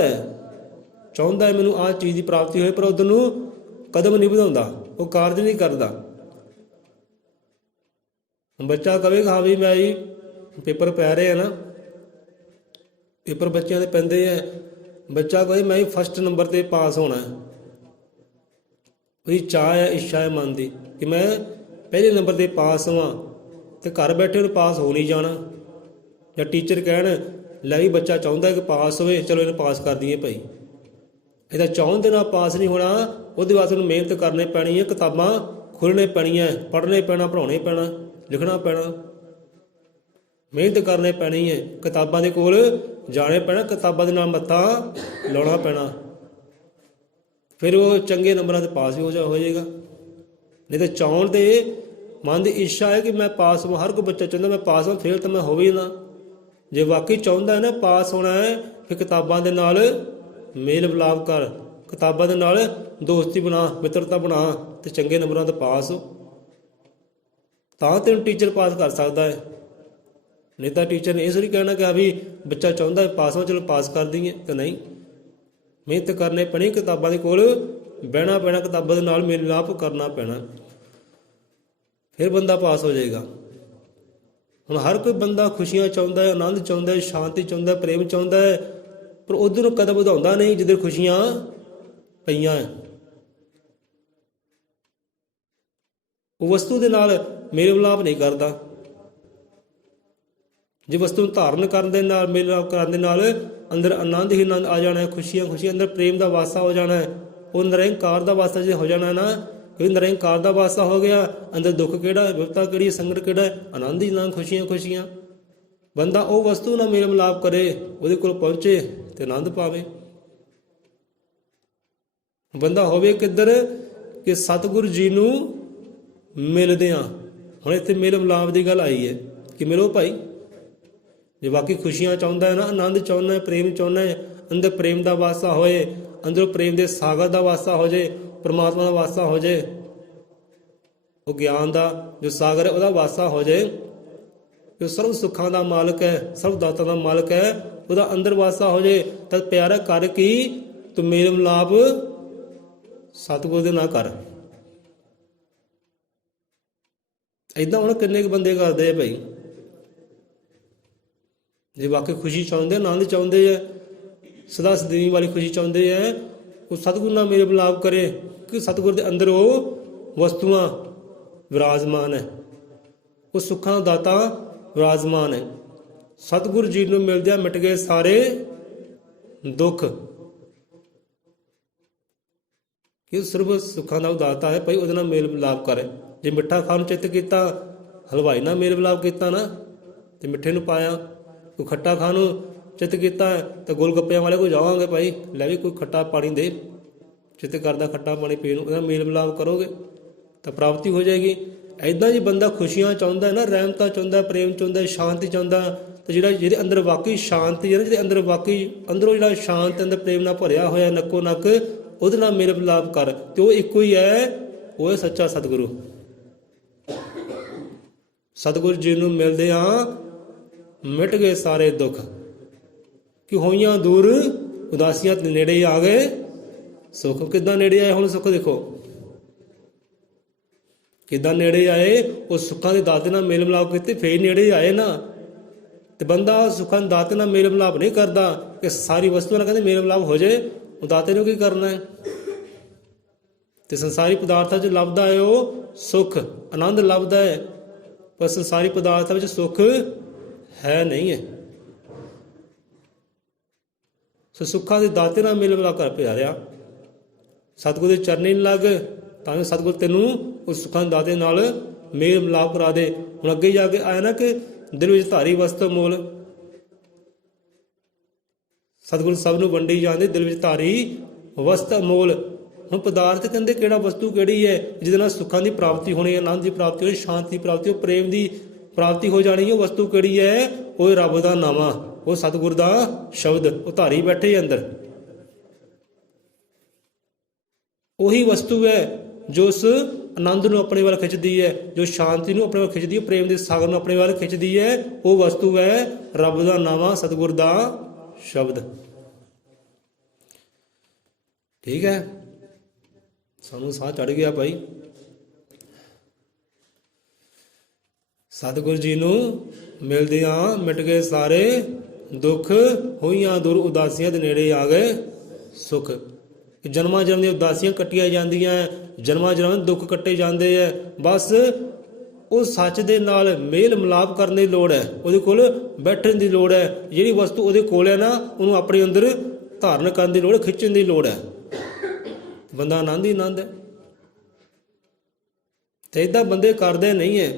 ਹੈ ਮੈਨੂੰ ਆਹ ਚੀਜ਼ ਦੀ ਪ੍ਰਾਪਤੀ ਹੋਏ, ਪਰ ਉਧਰ ਨੂੰ ਕਦਮ ਨਹੀਂ ਵਧਾਉਂਦਾ, ਉਹ ਕਾਰਜ ਨਹੀਂ ਕਰਦਾ। ਬੱਚਾ ਕਹੇਗਾ ਹਾਂ ਵੀ ਮੈਂ ਜੀ ਪੇਪਰ ਪੈ ਰਹੇ ਆ ਨਾ, ਪੇਪਰ ਬੱਚਿਆਂ ਦੇ ਪੈਂਦੇ ਆ, ਬੱਚਾ ਕਹੇ ਮੈਂ ਫਸਟ ਨੰਬਰ 'ਤੇ ਪਾਸ ਹੋਣਾ ਹੈ। ਉਹਦੀ ਚਾਹ ਹੈ, ਇੱਛਾ ਹੈ ਮਨ ਦੀ ਕਿ ਮੈਂ ਪਹਿਲੇ ਨੰਬਰ 'ਤੇ ਪਾਸ ਹੋਵਾਂ, ਅਤੇ ਘਰ ਬੈਠੇ ਉਹਨੂੰ ਪਾਸ ਹੋ ਨਹੀਂ ਜਾਣਾ। ਜਾਂ ਟੀਚਰ ਕਹਿਣ ਲੈ ਵੀ ਬੱਚਾ ਚਾਹੁੰਦਾ ਕਿ ਪਾਸ ਹੋਵੇ, ਚਲੋ ਇਹਨੂੰ ਪਾਸ ਕਰ ਦਈਏ ਭਾਈ। ਇਹਦਾ ਚਾਹੁਣ ਦੇ ਨਾਲ ਪਾਸ ਨਹੀਂ ਹੋਣਾ, ਉਹਦੇ ਵਾਸਤੇ ਉਹਨੂੰ ਮਿਹਨਤ ਕਰਨੀ ਪੈਣੀ ਹੈ, ਕਿਤਾਬਾਂ ਖੋਲ੍ਹਣੇ ਪੈਣੀਆਂ, ਪੜ੍ਹਨੇ ਪੈਣਾ, ਪੜ੍ਹਾਉਣੇ ਪੈਣਾ, ਲਿਖਣਾ ਪੈਣਾ, ਮਿਹਨਤ ਕਰਨੀ ਪੈਣੀ ਹੈ, ਕਿਤਾਬਾਂ ਦੇ ਕੋਲ ਜਾਣੇ ਪੈਣਾ, ਕਿਤਾਬਾਂ ਦੇ ਨਾਲ ਮੱਥਾ ਲਾਉਣਾ ਪੈਣਾ, ਫਿਰ ਉਹ ਚੰਗੇ ਨੰਬਰਾਂ 'ਤੇ ਪਾਸ ਵੀ ਹੋ ਜਾਏਗਾ। ਨਹੀਂ ਤਾਂ ਚਾਹੁਣ ਦੇ ਮਨ ਦੀ ਇੱਛਾ ਹੈ ਕਿ ਮੈਂ ਪਾਸ ਹੋਵਾਂ, ਹਰ ਕੋਈ ਬੱਚਾ ਚਾਹੁੰਦਾ ਮੈਂ ਪਾਸ ਹੋਵਾਂ, ਫੇਲ ਤਾਂ ਮੈਂ ਹੋਵੇ ਨਾ। ਜੇ ਵਾਕਈ ਚਾਹੁੰਦਾ ਹੈ ਨਾ ਪਾਸ ਹੋਣਾ ਹੈ, ਫਿਰ ਕਿਤਾਬਾਂ ਦੇ ਨਾਲ ਮੇਲ ਮਿਲਾਪ ਕਰ, ਕਿਤਾਬਾਂ ਦੇ ਨਾਲ ਦੋਸਤੀ ਬਣਾ, ਮਿੱਤਰਤਾ ਬਣਾ, ਅਤੇ ਚੰਗੇ ਨੰਬਰਾਂ 'ਤੇ ਪਾਸ ਹੋ, ਤਾਂ ਤੈਨੂੰ ਟੀਚਰ ਪਾਸ ਕਰ ਸਕਦਾ ਹੈ। ਨਹੀਂ ਤਾਂ ਟੀਚਰ ਨੇ ਇਹ ਥੋੜ੍ਹੀ ਕਹਿਣਾ ਕਿ ਵੀ ਬੱਚਾ ਚਾਹੁੰਦਾ ਪਾਸ ਹੋ, ਚਲੋ ਪਾਸ ਕਰ ਦਈਏ, ਤਾਂ ਨਹੀਂ, ਮਿਹਨਤ ਕਰਨੀ ਪੈਣੀ, ਕਿਤਾਬਾਂ ਦੇ ਕੋਲ ਬਹਿਣਾ ਪੈਣਾ, ਕਿਤਾਬਾਂ ਦੇ ਨਾਲ ਮੇਲ ਮਿਲਾਪ ਕਰਨਾ ਪੈਣਾ, ਫਿਰ ਬੰਦਾ ਪਾਸ ਹੋ ਜਾਏਗਾ। ਹੁਣ ਹਰ ਕੋਈ ਬੰਦਾ ਖੁਸ਼ੀਆਂ ਚਾਹੁੰਦਾ ਹੈ, ਆਨੰਦ ਚਾਹੁੰਦਾ ਹੈ, ਸ਼ਾਂਤੀ ਚਾਹੁੰਦਾ ਹੈ, ਪ੍ਰੇਮ ਚਾਹੁੰਦਾ ਹੈ, ਪਰ ਉੱਧਰ ਨੂੰ ਕਦਮ ਵਧਾਉਂਦਾ ਨਹੀਂ ਜਿੱਧਰ ਖੁਸ਼ੀਆਂ ਪਈਆਂ ਹੈ। ਉਹ ਵਸਤੂ ਦੇ ਨਾਲ ਮੇਲ ਮਿਲਾਪ ਨਹੀਂ ਕਰਦਾ। ਜੇ ਵਸਤੂ ਨੂੰ ਧਾਰਨ ਕਰਨ ਦੇ ਨਾਲ, ਮੇਲ ਮਿਲਾਪ ਕਰਨ ਦੇ ਨਾਲ ਅੰਦਰ ਆਨੰਦ ਹੀ ਆਨੰਦ ਆ ਜਾਣਾ ਹੈ, ਖੁਸ਼ੀਆਂ ਅੰਦਰ ਪ੍ਰੇਮ ਦਾ ਵਾਸਾ ਹੋ ਜਾਣਾ ਹੈ, ਉਹ ਨਿਰੰਕਾਰ ਦਾ ਵਾਸਾ ਜੇ ਹੋ ਜਾਣਾ ਨਾ, ਕਿਉਂਕਿ ਨਿਰੰਕਾਰ ਦਾ ਵਾਸਾ ਹੋ ਗਿਆ, ਅੰਦਰ ਦੁੱਖ ਕਿਹੜਾ, ਵਿਪਤਾ ਕਿਹੜੀ, ਸੰਕਟ ਕਿਹੜਾ, ਆਨੰਦ ਹੀ ਆਨੰਦ, ਖੁਸ਼ੀਆਂ। ਬੰਦਾ ਉਹ ਵਸਤੂ ਨਾਲ ਮੇਲ ਮਿਲਾਪ ਕਰੇ, ਉਹਦੇ ਕੋਲ ਪਹੁੰਚੇ ਤੇ ਆਨੰਦ ਪਾਵੇ। ਬੰਦਾ ਹੋਵੇ ਕਿੱਧਰ ਕਿ ਸਤਿਗੁਰੂ ਜੀ ਨੂੰ ਮਿਲਦੇ ਹਾਂ। ਹੁਣ ਇੱਥੇ ਮੇਲ ਮਿਲਾਪ ਦੀ ਗੱਲ ਆਈ ਹੈ ਕਿ ਮਿਲੋ ਭਾਈ। ਜੇ ਬਾਕੀ ਖੁਸ਼ੀਆਂ ਚਾਹੁੰਦਾ ਹੈ ਨਾ, ਆਨੰਦ ਚਾਹੁੰਦਾ ਹੈ, ਪ੍ਰੇਮ ਚਾਹੁੰਦਾ ਹੈ, ਅੰਦਰ ਪ੍ਰੇਮ ਦਾ ਵਾਸਾ ਹੋਏ, ਅੰਦਰੋਂ ਪ੍ਰੇਮ ਦੇ ਸਾਗਰ ਦਾ ਵਾਸਾ ਹੋ ਜਾਏ, ਪਰਮਾਤਮਾ ਦਾ ਵਾਸਾ ਹੋ ਜਾਏ, ਉਹ ਗਿਆਨ ਦਾ ਜੋ ਸਾਗਰ ਹੈ ਉਹਦਾ ਵਾਸਾ ਹੋ ਜਾਏ, ਜੋ ਸਰਵ ਸੁੱਖਾਂ ਦਾ ਮਾਲਕ ਹੈ, ਸਰਵ ਦਾਤਾਂ ਦਾ ਮਾਲਕ ਹੈ, ਉਹਦਾ ਅੰਦਰ ਵਾਸਾ ਹੋ ਜਾਏ, ਤਾਂ ਪਿਆਰਾ ਕਰ ਕੀ ਤੂੰ ਮੇਲ ਮਿਲਾਪ ਸਤਿਗੁਰੂ ਦੇ ਨਾਲ ਕਰ। ਏਦਾਂ ਹੁਣ ਕਿੰਨੇ ਕੁ ਬੰਦੇ ਕਰਦੇ ਆ ਭਾਈ। ਜੇ ਵਾਕਈ ਖੁਸ਼ੀ ਚਾਹੁੰਦੇ, ਆਨੰਦ ਚਾਹੁੰਦੇ ਆ, ਸਦਾ ਸਦੀਵੀ ਵਾਲੀ ਖੁਸ਼ੀ ਚਾਹੁੰਦੇ ਆ, ਉਹ ਸਤਿਗੁਰੂ ਨਾਲ ਮੇਲ ਮਿਲਾਪ ਕਰੇ, ਕਿ ਸਤਿਗੁਰੂ ਦੇ ਅੰਦਰ ਉਹ ਵਸਤੂਆਂ ਵਿਰਾਜਮਾਨ ਹੈ, ਉਹ ਸੁੱਖਾਂ ਦਾ ਦਾਤਾ ਵਿਰਾਜਮਾਨ ਹੈ। ਸਤਿਗੁਰੂ ਜੀ ਨੂੰ ਮਿਲਦਿਆਂ ਮਿਟ ਗਏ ਸਾਰੇ ਦੁੱਖ, ਕਿ ਸਰਬ ਸੁੱਖਾਂ ਦਾ ਉਹ ਦਾਤਾ ਹੈ ਭਾਈ, ਉਹਦੇ ਨਾਲ ਮੇਲ ਮਿਲਾਪ ਕਰੇ। ਜੇ ਮਿੱਠਾ ਖਾਣ ਨੂੰ ਚਿੱਤ ਕੀਤਾ, ਹਲਵਾਈ ਨਾਲ ਮੇਲ ਮਿਲਾਪ ਕੀਤਾ ਨਾ, ਤੇ ਮਿੱਠੇ ਨੂੰ ਪਾਇਆ। ਕੋਈ ਖੱਟਾ ਖਾਣ ਨੂੰ ਚਿੱਤ ਕੀਤਾ ਤਾਂ ਗੋਲ ਗੱਪਿਆਂ ਵਾਲੇ ਕੋਲ ਜਾਵਾਂਗੇ ਭਾਈ, ਲੈ ਵੀ ਕੋਈ ਖੱਟਾ ਪਾਣੀ ਦੇ, ਚਿੱਤ ਕਰਦਾ ਖੱਟਾ ਪਾਣੀ ਪੀਣ ਨੂੰ, ਉਹਦਾ ਮੇਲ ਮਿਲਾਪ ਕਰੋਗੇ ਤਾਂ ਪ੍ਰਾਪਤੀ ਹੋ ਜਾਏਗੀ। ਐਦਾਂ ਜੀ ਬੰਦਾ ਖੁਸ਼ੀਆਂ ਚਾਹੁੰਦਾ ਹੈ ਨਾ, ਰਹਿਮਤਾਂ ਚਾਹੁੰਦਾ, ਪ੍ਰੇਮ ਚਾਹੁੰਦਾ, ਸ਼ਾਂਤੀ ਚਾਹੁੰਦਾ, ਤੇ ਜਿਹਦੇ ਅੰਦਰ ਵਾਕਈ ਸ਼ਾਂਤੀ ਹੈ ਨਾ, ਜਿਹਦੇ ਅੰਦਰ ਵਾਕਈ ਅੰਦਰੋਂ ਜਿਹੜਾ ਸ਼ਾਂਤ ਅੰਦਰ ਪ੍ਰੇਮ ਨਾਲ ਭਰਿਆ ਹੋਇਆ ਨੱਕੋ ਨੱਕ, ਉਹਦੇ ਨਾਲ ਮੇਲ ਮਿਲਾਪ ਕਰ, ਤੇ ਉਹ ਇੱਕੋ ਹੀ ਹੈ, ਉਹ ਹੈ ਸੱਚਾ ਸਤਿਗੁਰੂ। ਸਤਿਗੁਰੂ ਜੀ ਨੂੰ ਮਿਲਦੇ ਹਾਂ ਮਿਟ ਗਏ ਸਾਰੇ ਦੁੱਖ, ਕਿ ਹੋਈਆਂ ਦੂਰ ਉਦਾਸੀਆਂ ਨੇੜੇ ਆ ਗਏ ਸੁੱਖ। ਕਿੱਦਾਂ ਨੇੜੇ ਆਏ ਹੁਣ ਸੁੱਖ? ਦੇਖੋ ਕਿੱਦਾਂ ਨੇੜੇ ਆਏ। ਉਹ ਸੁੱਖਾਂ ਦੇ ਦਾਤੇ ਨਾਲ ਮੇਲ ਮਿਲਾਪ ਕੀਤੇ, ਫੇਰ ਨੇੜੇ ਆਏ ਨਾ। ਤੇ ਬੰਦਾ ਸੁੱਖਾਂ ਦੇ ਦਾਤੇ ਨਾਲ ਮੇਲ ਮਿਲਾਪ ਨਹੀਂ ਕਰਦਾ, ਕਿ ਸਾਰੀ ਵਸਤੂਆਂ ਨਾਲ ਕਹਿੰਦੇ ਮੇਲ ਮਿਲਾਪ ਹੋ ਜਾਏ, ਉਹ ਦਾਤੇ ਨੂੰ ਕੀ ਕਰਨਾ ਹੈ? ਤੇ ਸੰਸਾਰੀ ਪਦਾਰਥਾਂ 'ਚ ਲੱਭਦਾ ਹੈ ਉਹ ਸੁੱਖ, ਆਨੰਦ ਲੱਭਦਾ ਹੈ, ਪਰ ਸੰਸਾਰੀ ਪਦਾਰਥਾਂ ਵਿੱਚ ਸੁੱਖ ਹੈ ਨਹੀਂ ਹੈ। ਸੋ ਸੁੱਖਾਂ ਦੇ ਦਾਤੇ ਨਾਲ ਮੇਲ ਮਿਲਾਪ ਕਰ ਪਿਆਰਿਆ, ਸਤਿਗੁਰੂ ਦੇ ਚਰਨੀ ਲੱਗ, ਤਾਂ ਸਤਿਗੁਰੂ ਤੈਨੂੰ ਉਸ ਸੁੱਖਾਂ ਦੇ ਦਾਤੇ ਨਾਲ ਮੇਲ ਮਿਲਾਪ ਕਰਾ ਦੇ। ਹੁਣ ਅੱਗੇ ਜਾ ਕੇ ਆਇਆ ਨਾ ਕਿ ਦਿਲ ਵਿੱਚ ਧਾਰੀ ਵਸਤੂ ਮੋਲ, ਸਤਿਗੁਰੂ ਸਭ ਨੂੰ ਵੰਡੀ ਜਾਂਦੇ, ਦਿਲ ਵਿੱਚ ਧਾਰੀ ਵਸਤ ਅਮੋਲ। ਹੁਣ ਪਦਾਰਥ ਕਹਿੰਦੇ ਕਿਹੜਾ ਵਸਤੂ ਕਿਹੜੀ ਹੈ ਜਿਹਦੇ ਨਾਲ ਸੁੱਖਾਂ ਦੀ ਪ੍ਰਾਪਤੀ ਹੋਣੀ, ਆਨੰਦ ਦੀ ਪ੍ਰਾਪਤੀ ਹੋਣੀ, ਸ਼ਾਂਤੀ ਦੀ ਪ੍ਰਾਪਤੀ, ਉਹ ਪ੍ਰੇਮ ਦੀ ਪ੍ਰਾਪਤੀ ਹੋ ਜਾਣੀ ਹੈ। ਉਹ ਵਸਤੂ ਕਿਹੜੀ ਹੈ? ਉਹ ਰੱਬ ਦਾ ਨਾਮਾ, ਉਹ ਸਤਿਗੁਰ ਦਾ ਸ਼ਬਦ, ਉਹ ਧਾਰੀ ਬੈਠੇ ਅੰਦਰ। ਉਹੀ ਵਸਤੂ ਹੈ ਜੋ ਉਸ ਆਨੰਦ ਨੂੰ ਆਪਣੇ ਵੱਲ ਖਿੱਚਦੀ ਹੈ, ਜੋ ਸ਼ਾਂਤੀ ਨੂੰ ਆਪਣੇ ਵੱਲ ਖਿੱਚਦੀ ਹੈ, ਪ੍ਰੇਮ ਦੇ ਸਾਗਰ ਨੂੰ ਆਪਣੇ ਵੱਲ ਖਿੱਚਦੀ ਹੈ। ਉਹ ਵਸਤੂ ਹੈ ਰੱਬ ਦਾ ਨਾਮਾ, ਸਤਿਗੁਰ ਦਾ ਸ਼ਬਦ। ਠੀਕ ਹੈ, ਸਾਨੂੰ ਸਾਹ ਚੜ ਗਿਆ ਭਾਈ। ਸਤਿਗੁਰ ਜੀ ਨੂੰ ਮਿਲਦਿਆਂ ਮਿਟ ਗਏ ਸਾਰੇ ਦੁੱਖ, ਹੋਈਆਂ ਦੂਰ ਉਦਾਸੀਆਂ ਦੇ ਨੇੜੇ ਆ ਗਏ ਸੁੱਖ। ਜਨਮਾਂ ਜਨਮ ਦੀਆਂ ਉਦਾਸੀਆਂ ਕੱਟੀਆਂ ਜਾਂਦੀਆਂ, ਜਨਮਾਂ ਜਨਮ ਦੁੱਖ ਕੱਟੇ ਜਾਂਦੇ ਹੈ। ਬਸ ਉਹ ਸੱਚ ਦੇ ਨਾਲ ਮੇਲ ਮਿਲਾਪ ਕਰਨ ਦੀ ਲੋੜ ਹੈ, ਉਹਦੇ ਕੋਲ ਬੈਠਣ ਦੀ ਲੋੜ ਹੈ। ਜਿਹੜੀ ਵਸਤੂ ਉਹਦੇ ਕੋਲ ਹੈ ਨਾ, ਉਹਨੂੰ ਆਪਣੇ ਅੰਦਰ ਧਾਰਨ ਕਰਨ ਦੀ ਲੋੜ, ਖਿੱਚਣ ਦੀ ਲੋੜ ਹੈ। ਬੰਦਾ ਆਨੰਦ ਹੀ ਆਨੰਦ ਹੈ। ਤੇ ਇੱਦਾਂ ਬੰਦੇ ਕਰਦੇ ਨਹੀਂ ਹੈ।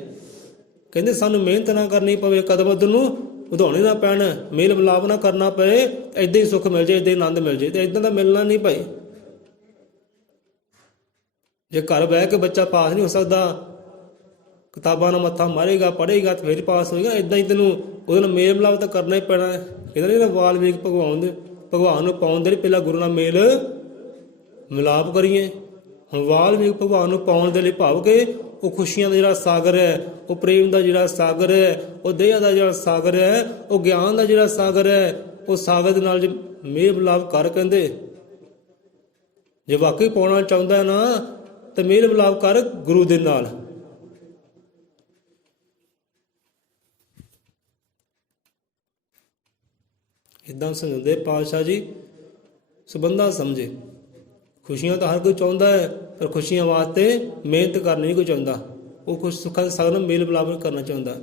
ਕਹਿੰਦੇ ਸਾਨੂੰ ਮਿਹਨਤ ਨਾ ਕਰਨੀ ਪਵੇ, ਕਦਮ ਉੱਧਰ ਨੂੰ ਵਧਾਉਣੇ ਨਾ ਪੈਣ, ਮੇਲ ਮਿਲਾਪ ਨਾ ਕਰਨਾ ਪਏ, ਇੱਦਾਂ ਹੀ ਸੁੱਖ ਮਿਲ ਜਾਏ, ਇੱਦਾਂ ਹੀ ਆਨੰਦ ਮਿਲ ਜਾਏ। ਤੇ ਇੱਦਾਂ ਦਾ ਮਿਲਣਾ ਨਹੀਂ ਭਾਈ। ਜੇ ਘਰ ਬਹਿ ਕੇ ਬੱਚਾ ਪਾਸ ਨਹੀਂ ਹੋ ਸਕਦਾ, ਕਿਤਾਬਾਂ ਨਾਲ ਮੱਥਾ ਮਾਰੇਗਾ, ਪੜ੍ਹੇਗਾ ਤੇ ਫਿਰ ਪਾਸ ਹੋਏਗਾ। ਇੱਦਾਂ ਹੀ ਤੈਨੂੰ ਉਹਦੇ ਨਾਲ ਮੇਲ ਮਿਲਾਪ ਤਾਂ ਕਰਨਾ ਹੀ ਪੈਣਾ ਹੈ। ਕਹਿੰਦੇ ਨਹੀਂ ਵਾਲਮੀਕ ਭਗਵਾਨ ਨੂੰ ਪਾਉਣ ਦੇ ਲਈ ਪਹਿਲਾਂ ਗੁਰੂ ਨਾਲ ਮੇਲ ਮਿਲਾਪ ਕਰੀਏ। ਹੁਣ ਵਾਲਮੀਕ ਭਗਵਾਨ ਨੂੰ ਪਾਉਣ ਦੇ ਲਈ ਭਾਵ ਕਿ ਉਹ ਖੁਸ਼ੀਆਂ ਦਾ ਜਿਹੜਾ ਸਾਗਰ ਹੈ, ਉਹ ਪ੍ਰੇਮ ਦਾ ਜਿਹੜਾ ਸਾਗਰ ਹੈ, ਉਹ ਦਇਆ ਦਾ ਜਿਹੜਾ ਸਾਗਰ ਹੈ, ਉਹ ਗਿਆਨ ਦਾ ਜਿਹੜਾ ਸਾਗਰ ਹੈ, ਉਹ ਸਾਗਰ ਦੇ ਨਾਲ ਜੇ ਮੇਲ ਮਿਲਾਪ ਕਰ। ਕਹਿੰਦੇ ਜੇ ਵਾਕਈ ਪਾਉਣਾ ਚਾਹੁੰਦਾ ਨਾ ਤੇ ਮੇਲ ਮਿਲਾਪ ਕਰ ਗੁਰੂ ਦੇ ਨਾਲ। ਇੱਦਾਂ ਸਮਝਾਉਂਦੇ ਪਾਤਸ਼ਾਹ ਜੀ। ਸੰਬੰਧਾ ਸਮਝੇ। ਖੁਸ਼ੀਆਂ ਤਾਂ ਹਰ ਕੋਈ ਚਾਹੁੰਦਾ ਹੈ, ਪਰ ਖੁਸ਼ੀਆਂ ਵਾਸਤੇ ਮਿਹਨਤ ਕਰਨੀ ਨਹੀਂ ਕੋਈ ਚਾਹੁੰਦਾ। ਉਹ ਖੁਸ਼ ਸੁੱਖਾਂ ਦੇ ਸਾਗਰ ਨਾਲ ਮੇਲ ਮਿਲਾਪ ਨਹੀਂ ਕਰਨਾ ਚਾਹੁੰਦਾ।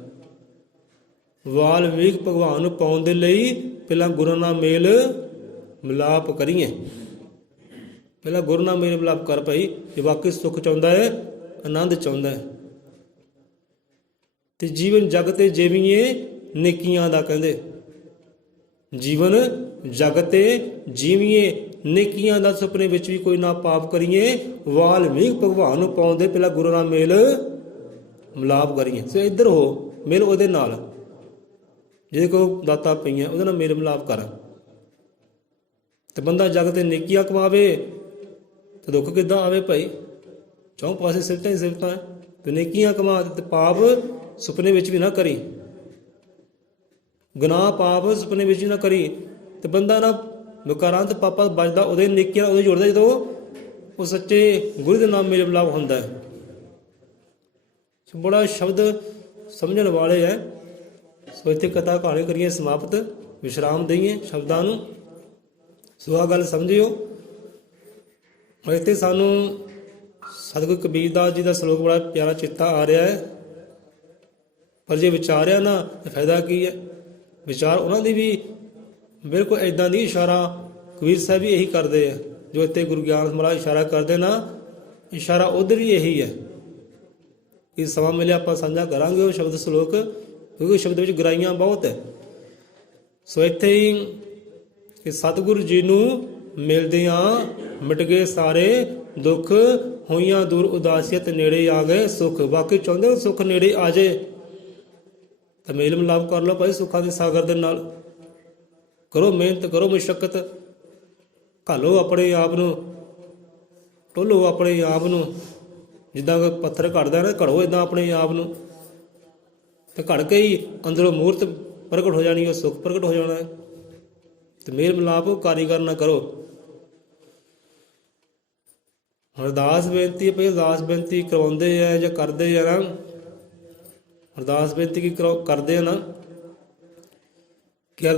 ਵਾਲਮੀਕ ਭਗਵਾਨ ਨੂੰ ਪਾਉਣ ਦੇ ਲਈ ਪਹਿਲਾਂ ਗੁਰੂ ਨਾਲ ਮੇਲ ਮਿਲਾਪ ਕਰੀਏ। ਪਹਿਲਾਂ ਗੁਰੂ ਨਾਲ ਮੇਲ ਮਿਲਾਪ ਕਰ ਭਾਈ। ਜੇ ਵਾਕਈ ਸੁੱਖ ਚਾਹੁੰਦਾ ਹੈ, ਆਨੰਦ ਚਾਹੁੰਦਾ ਹੈ, ਤੇ ਜੀਵਨ ਜਗ ਤੇ ਜੀਵੀਏ ਨੇਕੀਆਂ ਦਾ। ਕਹਿੰਦੇ ਜੀਵਨ ਜਗ ਤੇ ਜੀਵੀਏ ਨੇਕੀਆਂ ਦਾ, ਸੁਪਨੇ ਵਿੱਚ ਵੀ ਕੋਈ ਨਾ ਪਾਪ ਕਰੀਏ। ਵਾਲਮੀਕ ਭਗਵਾਨ ਨੂੰ ਪਾਉਂਦੇ ਪਹਿਲਾਂ ਗੁਰੂ ਨਾਲ ਮੇਲ ਮਿਲਾਪ ਕਰੀਏ। ਸੋ ਇੱਧਰ ਹੋ, ਮੇਲ ਉਹਦੇ ਨਾਲ, ਜਿਹਦੇ ਕੋਲ ਦਾਤਾਂ ਪਈਆਂ ਉਹਦੇ ਨਾਲ ਮੇਲ ਮਿਲਾਪ ਕਰ। ਤੇ ਬੰਦਾ ਜਗ ਤੇ ਨੇਕੀਆਂ ਕਮਾਵੇ ਤੇ ਦੁੱਖ ਕਿੱਦਾਂ ਆਵੇ ਭਾਈ? ਚੌਂ ਪਾਸੇ ਸਿਫਤਾਂ ਹੀ ਸਿਫਤਾਂ। ਤੇ ਨੇਕੀਆਂ ਕਮਾ ਤੇ ਪਾਪ ਸੁਪਨੇ ਵਿੱਚ ਵੀ ਨਾ ਕਰੀ, ਗੁਨਾਹ ਪਾਪ ਸੁਪਨੇ ਵਿੱਚ ਵੀ ਨਾ ਕਰੀ। ਤੇ ਬੰਦਾ ਨਾ ਵਿਕਾਰਾਂ ਤੇ ਪਾਪਾਂ ਬਚਦਾ, ਉਹਦੇ ਨੇਕੀਆਂ ਉਹਦੇ ਜੁੜਦਾ ਜਦੋਂ ਉਹ ਸੱਚੇ ਗੁਰੂ ਦੇ ਨਾਮ ਮੇਲ ਮਿਲਾਪ ਹੁੰਦਾ ਹੈ। ਸੋ ਬੜਾ ਸ਼ਬਦ ਸਮਝਣ ਵਾਲੇ ਹੈ। ਸੋ ਇੱਥੇ ਕਥਾ ਕਹਾਣੀ ਕਰੀਏ ਸਮਾਪਤ, ਵਿਸ਼ਰਾਮ ਦਈਏ ਸ਼ਬਦਾਂ ਨੂੰ। ਸੋ ਆਹ ਗੱਲ ਸਮਝਿਓ। ਇੱਥੇ ਸਾਨੂੰ ਸਤਿਗੁਰੂ ਕਬੀਰਦਾਸ ਜੀ ਦਾ ਸ਼ਲੋਕ ਬੜਾ ਪਿਆਰਾ ਚੇਤਾ ਆ ਰਿਹਾ ਹੈ। ਪਰ ਜੇ ਵਿਚਾਰਿਆ ਨਾ ਤਾਂ ਫਾਇਦਾ ਕੀ ਹੈ? ਵਿਚਾਰ ਉਹਨਾਂ ਦੀ ਵੀ ਬਿਲਕੁਲ ਇੱਦਾਂ ਦੀ ਇਸ਼ਾਰਾ ਕਬੀਰ ਸਾਹਿਬ ਵੀ ਇਹੀ ਕਰਦੇ ਆ। ਜੋ ਇੱਥੇ ਗੁਰੂ ਗਿਆਨ ਮਹਾਰਾਜ ਇਸ਼ਾਰਾ ਕਰਦੇ ਨਾ, ਇਸ਼ਾਰਾ ਉੱਧਰ ਵੀ ਇਹੀ ਹੈ। ਕਿ ਸਮਾਂ ਮਿਲਿਆ ਆਪਾਂ ਸਾਂਝਾ ਕਰਾਂਗੇ ਉਹ ਸ਼ਬਦ ਸ਼ਲੋਕ, ਕਿਉਂਕਿ ਸ਼ਬਦ ਵਿੱਚ ਗਹਿਰਾਈਆਂ ਬਹੁਤ ਹੈ। ਸੋ ਇੱਥੇ ਹੀ ਕਿ ਸਤਿਗੁਰੂ ਜੀ ਨੂੰ ਮਿਲਦਿਆਂ ਮਿਟ ਗਏ ਸਾਰੇ ਦੁੱਖ, ਹੋਈਆਂ ਦੂਰ ਉਦਾਸੀਆਂ ਤੇ ਨੇੜੇ ਆ ਗਏ ਸੁੱਖ। ਬਾਕੀ ਚਾਹੁੰਦੇ ਹੋ ਸੁੱਖ ਨੇੜੇ ਆ ਜਾਏ ਤਾਂ ਮੇਲ ਮਿਲਾਪ ਕਰ ਲਓ ਭਾਈ ਸੁੱਖਾਂ ਦੇ ਸਾਗਰ ਦੇ ਨਾਲ। ਕਰੋ ਮਿਹਨਤ, ਕਰੋ ਮੁਸ਼ੱਕਤ, ਘਾਲੋ ਆਪਣੇ ਆਪ ਨੂੰ, ਟੋਲੋ ਆਪਣੇ ਆਪ ਨੂੰ। ਜਿੱਦਾਂ ਕੋਈ ਪੱਥਰ ਘੜਦਾ ਨਾ, ਘੜੋ ਇੱਦਾਂ ਆਪਣੇ ਆਪ ਨੂੰ। ਤੇ ਘੜ ਕੇ ਹੀ ਅੰਦਰੋਂ ਮੂਰਤ ਪ੍ਰਗਟ ਹੋ ਜਾਣੀ, ਉਹ ਸੁੱਖ ਪ੍ਰਗਟ ਹੋ ਜਾਣਾ ਹੈ। ਤੇ ਮੇਲ ਮਿਲਾਪ ਕਾਰੀਗਰ ਨਾ ਕਰੋ। ਅਰਦਾਸ ਬੇਨਤੀ ਹੈ ਭਾਈ, ਅਰਦਾਸ ਬੇਨਤੀ ਕਰਵਾਉਂਦੇ ਆ ਜਾਂ ਕਰਦੇ ਆ ਨਾ, ਅਰਦਾਸ ਬੇਨਤੀ ਕੀ ਕਰਦੇ ਆ ਨਾ ਕਿ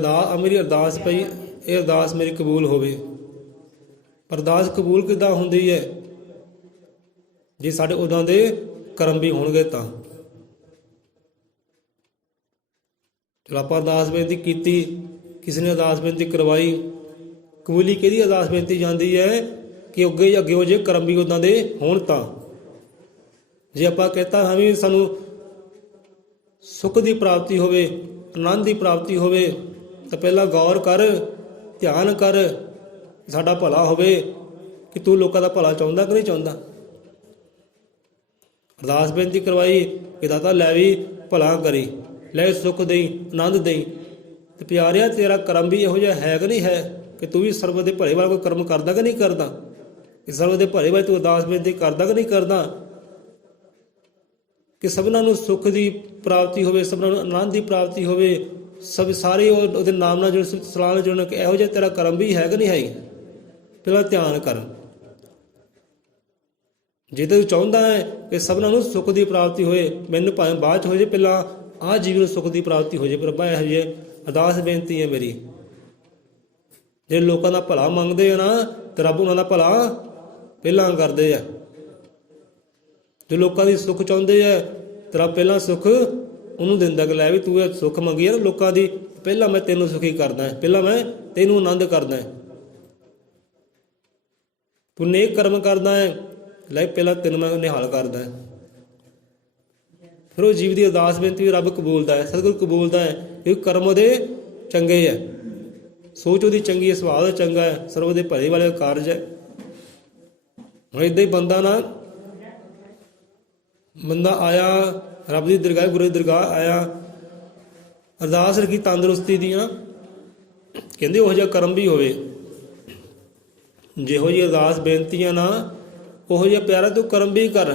ਮੇਰੀ ਅਰਦਾਸ ਪਈ, ਇਹ ਅਰਦਾਸ ਮੇਰੀ ਕਬੂਲ ਹੋਵੇ। ਅਰਦਾਸ ਕਬੂਲ ਕਿੱਦਾਂ ਹੁੰਦੀ ਹੈ? ਜੇ ਸਾਡੇ ਉਦਾਂ ਦੇ ਕਰਮ ਵੀ ਹੋਣਗੇ ਤਾਂ। ਚਲੋ ਆਪਾਂ ਅਰਦਾਸ ਬੇਨਤੀ ਕੀਤੀ, ਕਿਸੇ ਨੇ ਅਰਦਾਸ ਬੇਨਤੀ ਕਰਵਾਈ, ਕਬੂਲੀ ਕਿਹਦੀ ਅਰਦਾਸ ਬੇਨਤੀ ਜਾਂਦੀ ਹੈ? ਕਿ ਅੱਗੇ ਹੋ ਜੇ ਕਰਮ ਵੀ ਉਦਾਂ ਦੇ ਹੋਣ ਤਾਂ। ਜੇ ਆਪਾਂ ਕਹਤਾ ਹਾਂ ਵੀ ਸਾਨੂੰ ਸੁੱਖ ਦੀ ਪ੍ਰਾਪਤੀ ਹੋਵੇ, ਆਨੰਦ ਦੀ ਪ੍ਰਾਪਤੀ ਹੋਵੇ, ਤਾਂ ਪਹਿਲਾਂ ਗੌਰ ਕਰ, ਧਿਆਨ ਕਰ, ਸਾਡਾ ਭਲਾ ਹੋਵੇ। ਕਿ ਤੂੰ ਲੋਕਾਂ ਦਾ ਭਲਾ ਚਾਹੁੰਦਾ ਕਿ ਨਹੀਂ ਚਾਹੁੰਦਾ। ਅਰਦਾਸ ਬੇਨਤੀ ਕਰਵਾਈ ਕਿ ਦਾਤਾ ਲੈ ਵੀ ਭਲਾ ਕਰੀ, ਲੈ ਸੁੱਖ ਦੇਈ, ਆਨੰਦ ਦੇਈ। ਤੇ ਪਿਆਰਿਆ ਤੇਰਾ ਕਰਮ ਵੀ ਇਹੋ ਜਿਹਾ ਹੈ ਕਿ ਨਹੀਂ ਹੈ ਕਿ ਤੂੰ ਵੀ ਸਰਬ ਦੇ ਭਲੇ ਵਾਲਾ ਕੋਈ ਕਰਮ ਕਰਦਾ ਕਿ ਨਹੀਂ ਕਰਦਾ, ਕਿ ਸਰਬ ਦੇ ਭਲੇ ਵਾਲੀ ਤੂੰ ਅਰਦਾਸ ਬੇਨਤੀ ਕਰਦਾ ਕਿ ਨਹੀਂ ਕਰਦਾ, ਕਿ ਸਭਨਾਂ ਨੂੰ ਸੁੱਖ ਦੀ ਪ੍ਰਾਪਤੀ ਹੋਵੇ, ਸਭਨਾਂ ਨੂੰ ਆਨੰਦ ਦੀ ਪ੍ਰਾਪਤੀ ਹੋਵੇ, ਸਭ ਸਾਰੇ ਉਹਦੇ ਨਾਮ ਨਾਲ ਜੁੜ, ਸਲਾਹ ਨਾਲ ਜੁੜਨ। ਇਹੋ ਜਿਹਾ ਤੇਰਾ ਕਰਮ ਵੀ ਹੈ ਕਿ ਨਹੀਂ ਹੈ। ਪਹਿਲਾਂ ਧਿਆਨ ਕਰ, ਜੇ ਤੂੰ ਚਾਹੁੰਦਾ ਹੈ ਕਿ ਸਭਨਾਂ ਨੂੰ ਸੁੱਖ ਦੀ ਪ੍ਰਾਪਤੀ ਹੋਏ, ਮੈਨੂੰ ਭਾਵੇਂ ਬਾਅਦ 'ਚ ਹੋ ਜਾਏ, ਪਹਿਲਾਂ ਆਹ ਜੀਵਨ ਨੂੰ ਸੁੱਖ ਦੀ ਪ੍ਰਾਪਤੀ ਹੋ ਜਾਏ। ਪ੍ਰਭਾ ਇਹੋ ਜਿਹੇ ਅਰਦਾਸ ਬੇਨਤੀ ਹੈ ਮੇਰੀ। ਜੇ ਲੋਕਾਂ ਦਾ ਭਲਾ ਮੰਗਦੇ ਆ ਨਾ ਤੇ ਰੱਬ ਉਹਨਾਂ ਦਾ ਭਲਾ ਪਹਿਲਾਂ ਕਰਦੇ ਆ। ਜੋ ਲੋਕਾਂ ਦੀ ਸੁੱਖ ਚਾਹੁੰਦੇ ਆ ਤੇ ਰੱਬ ਪਹਿਲਾਂ ਸੁੱਖ ਉਹਨੂੰ ਦਿੰਦਾ ਕਿ ਲੈ ਵੀ ਤੂੰ ਇਹ ਸੁੱਖ ਮੰਗੀ ਆ ਲੋਕਾਂ ਦੀ, ਪਹਿਲਾਂ ਮੈਂ ਤੈਨੂੰ ਸੁਖੀ ਕਰਦਾ, ਪਹਿਲਾਂ ਮੈਂ ਤੈਨੂੰ ਆਨੰਦ ਕਰਦਾ। ਤੂੰ ਨੇਕ ਕਰਮ ਕਰਦਾ ਹੈ, ਲੈ ਪਹਿਲਾਂ ਤੈਨੂੰ ਮੈਂ ਨਿਹਾਲ ਕਰਦਾ। ਫਿਰ ਉਹ ਜੀਵ ਦੀ ਅਰਦਾਸ ਬੇਨਤੀ ਰੱਬ ਕਬੂਲਦਾ ਹੈ, ਸਤਿਗੁਰੂ ਕਬੂਲਦਾ ਹੈ, ਕਿਉਂਕਿ ਕਰਮ ਉਹਦੇ ਚੰਗੇ ਹੈ, ਸੋਚ ਉਹਦੀ ਚੰਗੀ ਹੈ, ਸੁਭਾਅ ਦਾ ਚੰਗਾ ਹੈ, ਸਰਬ ਦੇ ਭਲੇ ਵਾਲੇ ਕਾਰਜ ਹੈ। ਹੁਣ ਇੱਦਾਂ ਹੀ ਬੰਦਾ ਆਇਆ ਰੱਬ ਦੀ ਦਰਗਾਹ, ਗੁਰੂ ਦੀ ਦਰਗਾਹ ਆਇਆ, ਅਰਦਾਸ ਰੱਖੀ ਤੰਦਰੁਸਤੀ ਦੀਆਂ, ਕਹਿੰਦੇ ਉਹੋ ਜਿਹਾ ਕਰਮ ਵੀ ਹੋਵੇ। ਜਿਹੋ ਜਿਹੀ ਅਰਦਾਸ ਬੇਨਤੀਆਂ ਨਾ ਉਹੋ ਜਿਹਾ ਪਿਆਰਾ ਤੂੰ ਕਰਮ ਵੀ ਕਰ।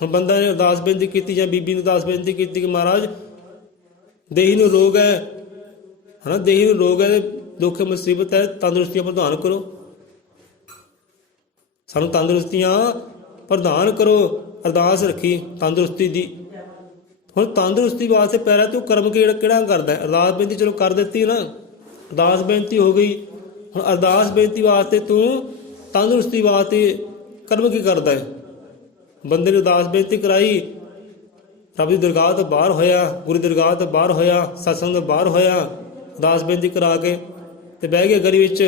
ਹੁਣ ਬੰਦਾ ਨੇ ਅਰਦਾਸ ਬੇਨਤੀ ਕੀਤੀ ਜਾਂ ਬੀਬੀ ਨੇ ਅਰਦਾਸ ਬੇਨਤੀ ਕੀਤੀ ਕਿ ਮਹਾਰਾਜ ਦੇਹੀ ਨੂੰ ਰੋਗ ਹੈ, ਹੈ ਨਾ, ਦੇਹੀ ਨੂੰ ਰੋਗ ਹੈ, ਦੁੱਖ ਮੁਸੀਬਤ ਹੈ, ਤੰਦਰੁਸਤੀਆਂ ਪ੍ਰਦਾਨ ਕਰੋ, ਸਾਨੂੰ ਤੰਦਰੁਸਤੀਆਂ ਪ੍ਰਦਾਨ ਕਰੋ। ਅਰਦਾਸ ਰੱਖੀ ਤੰਦਰੁਸਤੀ ਦੀ। ਹੁਣ ਤੰਦਰੁਸਤੀ ਵਾਸਤੇ ਪਹਿਲਾਂ ਤੂੰ ਕਰਮ ਕਿਹੜਾ ਕਰਦਾ। ਅਰਦਾਸ ਬੇਨਤੀ ਚਲੋ ਕਰ ਦਿੱਤੀ ਨਾ, ਅਰਦਾਸ ਬੇਨਤੀ ਹੋ ਗਈ। ਹੁਣ ਅਰਦਾਸ ਬੇਨਤੀ ਵਾਸਤੇ ਤੂੰ ਤੰਦਰੁਸਤੀ ਵਾਸਤੇ ਕਰਮ ਕੀ ਕਰਦਾ ਹੈ। ਬੰਦੇ ਨੇ ਅਰਦਾਸ ਬੇਨਤੀ ਕਰਾਈ, ਰੱਬ ਦੀ ਦਰਗਾਹ ਤੋਂ ਬਾਹਰ ਹੋਇਆ, ਗੁਰੂ ਦੀ ਦਰਗਾਹ ਤੋਂ ਬਾਹਰ ਹੋਇਆ, ਸਤਸੰਗ ਤੋਂ ਬਾਹਰ ਹੋਇਆ, ਅਰਦਾਸ ਬੇਨਤੀ ਕਰਾ ਕੇ ਤੇ ਬਹਿ ਗਿਆ ਗਲੀ ਵਿੱਚ,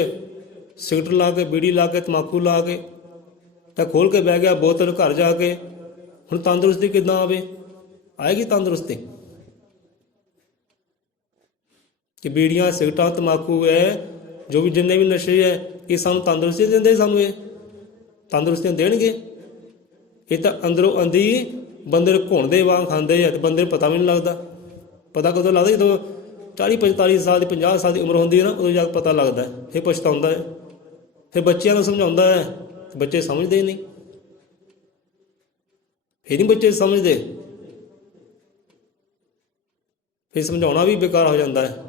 ਸਿਗਰਟ ਲਾ ਕੇ, ਬੀੜੀ ਲਾ ਕੇ, ਤੰਬਾਕੂ ਲਾ ਕੇ, ਤਾਂ ਖੋਲ ਕੇ ਬਹਿ ਗਿਆ ਬੋਤਲ ਘਰ ਜਾ ਕੇ। ਹੁਣ ਤੰਦਰੁਸਤੀ ਕਿੱਦਾਂ ਆਵੇ? ਆਏਗੀ ਤੰਦਰੁਸਤੀ ਕਿ ਬੀੜੀਆਂ, ਸਿਗਰਟਾਂ, ਤੰਬਾਕੂ ਹੈ, ਜੋ ਵੀ ਜਿੰਨੇ ਵੀ ਨਸ਼ੇ ਹੈ, ਇਹ ਸਾਨੂੰ ਤੰਦਰੁਸਤੀ ਦਿੰਦੇ, ਸਾਨੂੰ ਇਹ ਤੰਦਰੁਸਤੀਆਂ ਦੇਣਗੇ। ਇਹ ਤਾਂ ਅੰਦਰੋਂ ਅੰਦੀ ਬੰਦੇ ਨੂੰ ਘੁੰਡੇ ਵਾਂਗ ਖਾਂਦੇ ਆ ਤੇ ਬੰਦੇ ਨੂੰ ਪਤਾ ਵੀ ਨਹੀਂ ਲੱਗਦਾ। ਪਤਾ ਕਦੋਂ ਲੱਗਦਾ? ਜਦੋਂ 40-45 ਸਾਲ ਦੀ, 50 ਸਾਲ ਦੀ ਉਮਰ ਹੁੰਦੀ ਹੈ ਨਾ, ਉਦੋਂ ਜਾ ਕੇ ਪਤਾ ਲੱਗਦਾ। ਇਹ ਪਛਤਾਉਂਦਾ ਹੈ, ਫਿਰ ਬੱਚਿਆਂ ਨੂੰ ਸਮਝਾਉਂਦਾ ਹੈ, ਬੱਚੇ ਸਮਝਦੇ ਹੀ ਨਹੀਂ। ਫਿਰ ਨਹੀਂ ਬੱਚੇ ਸਮਝਦੇ, ਫਿਰ ਸਮਝਾਉਣਾ ਵੀ ਬੇਕਾਰ ਹੋ ਜਾਂਦਾ ਹੈ।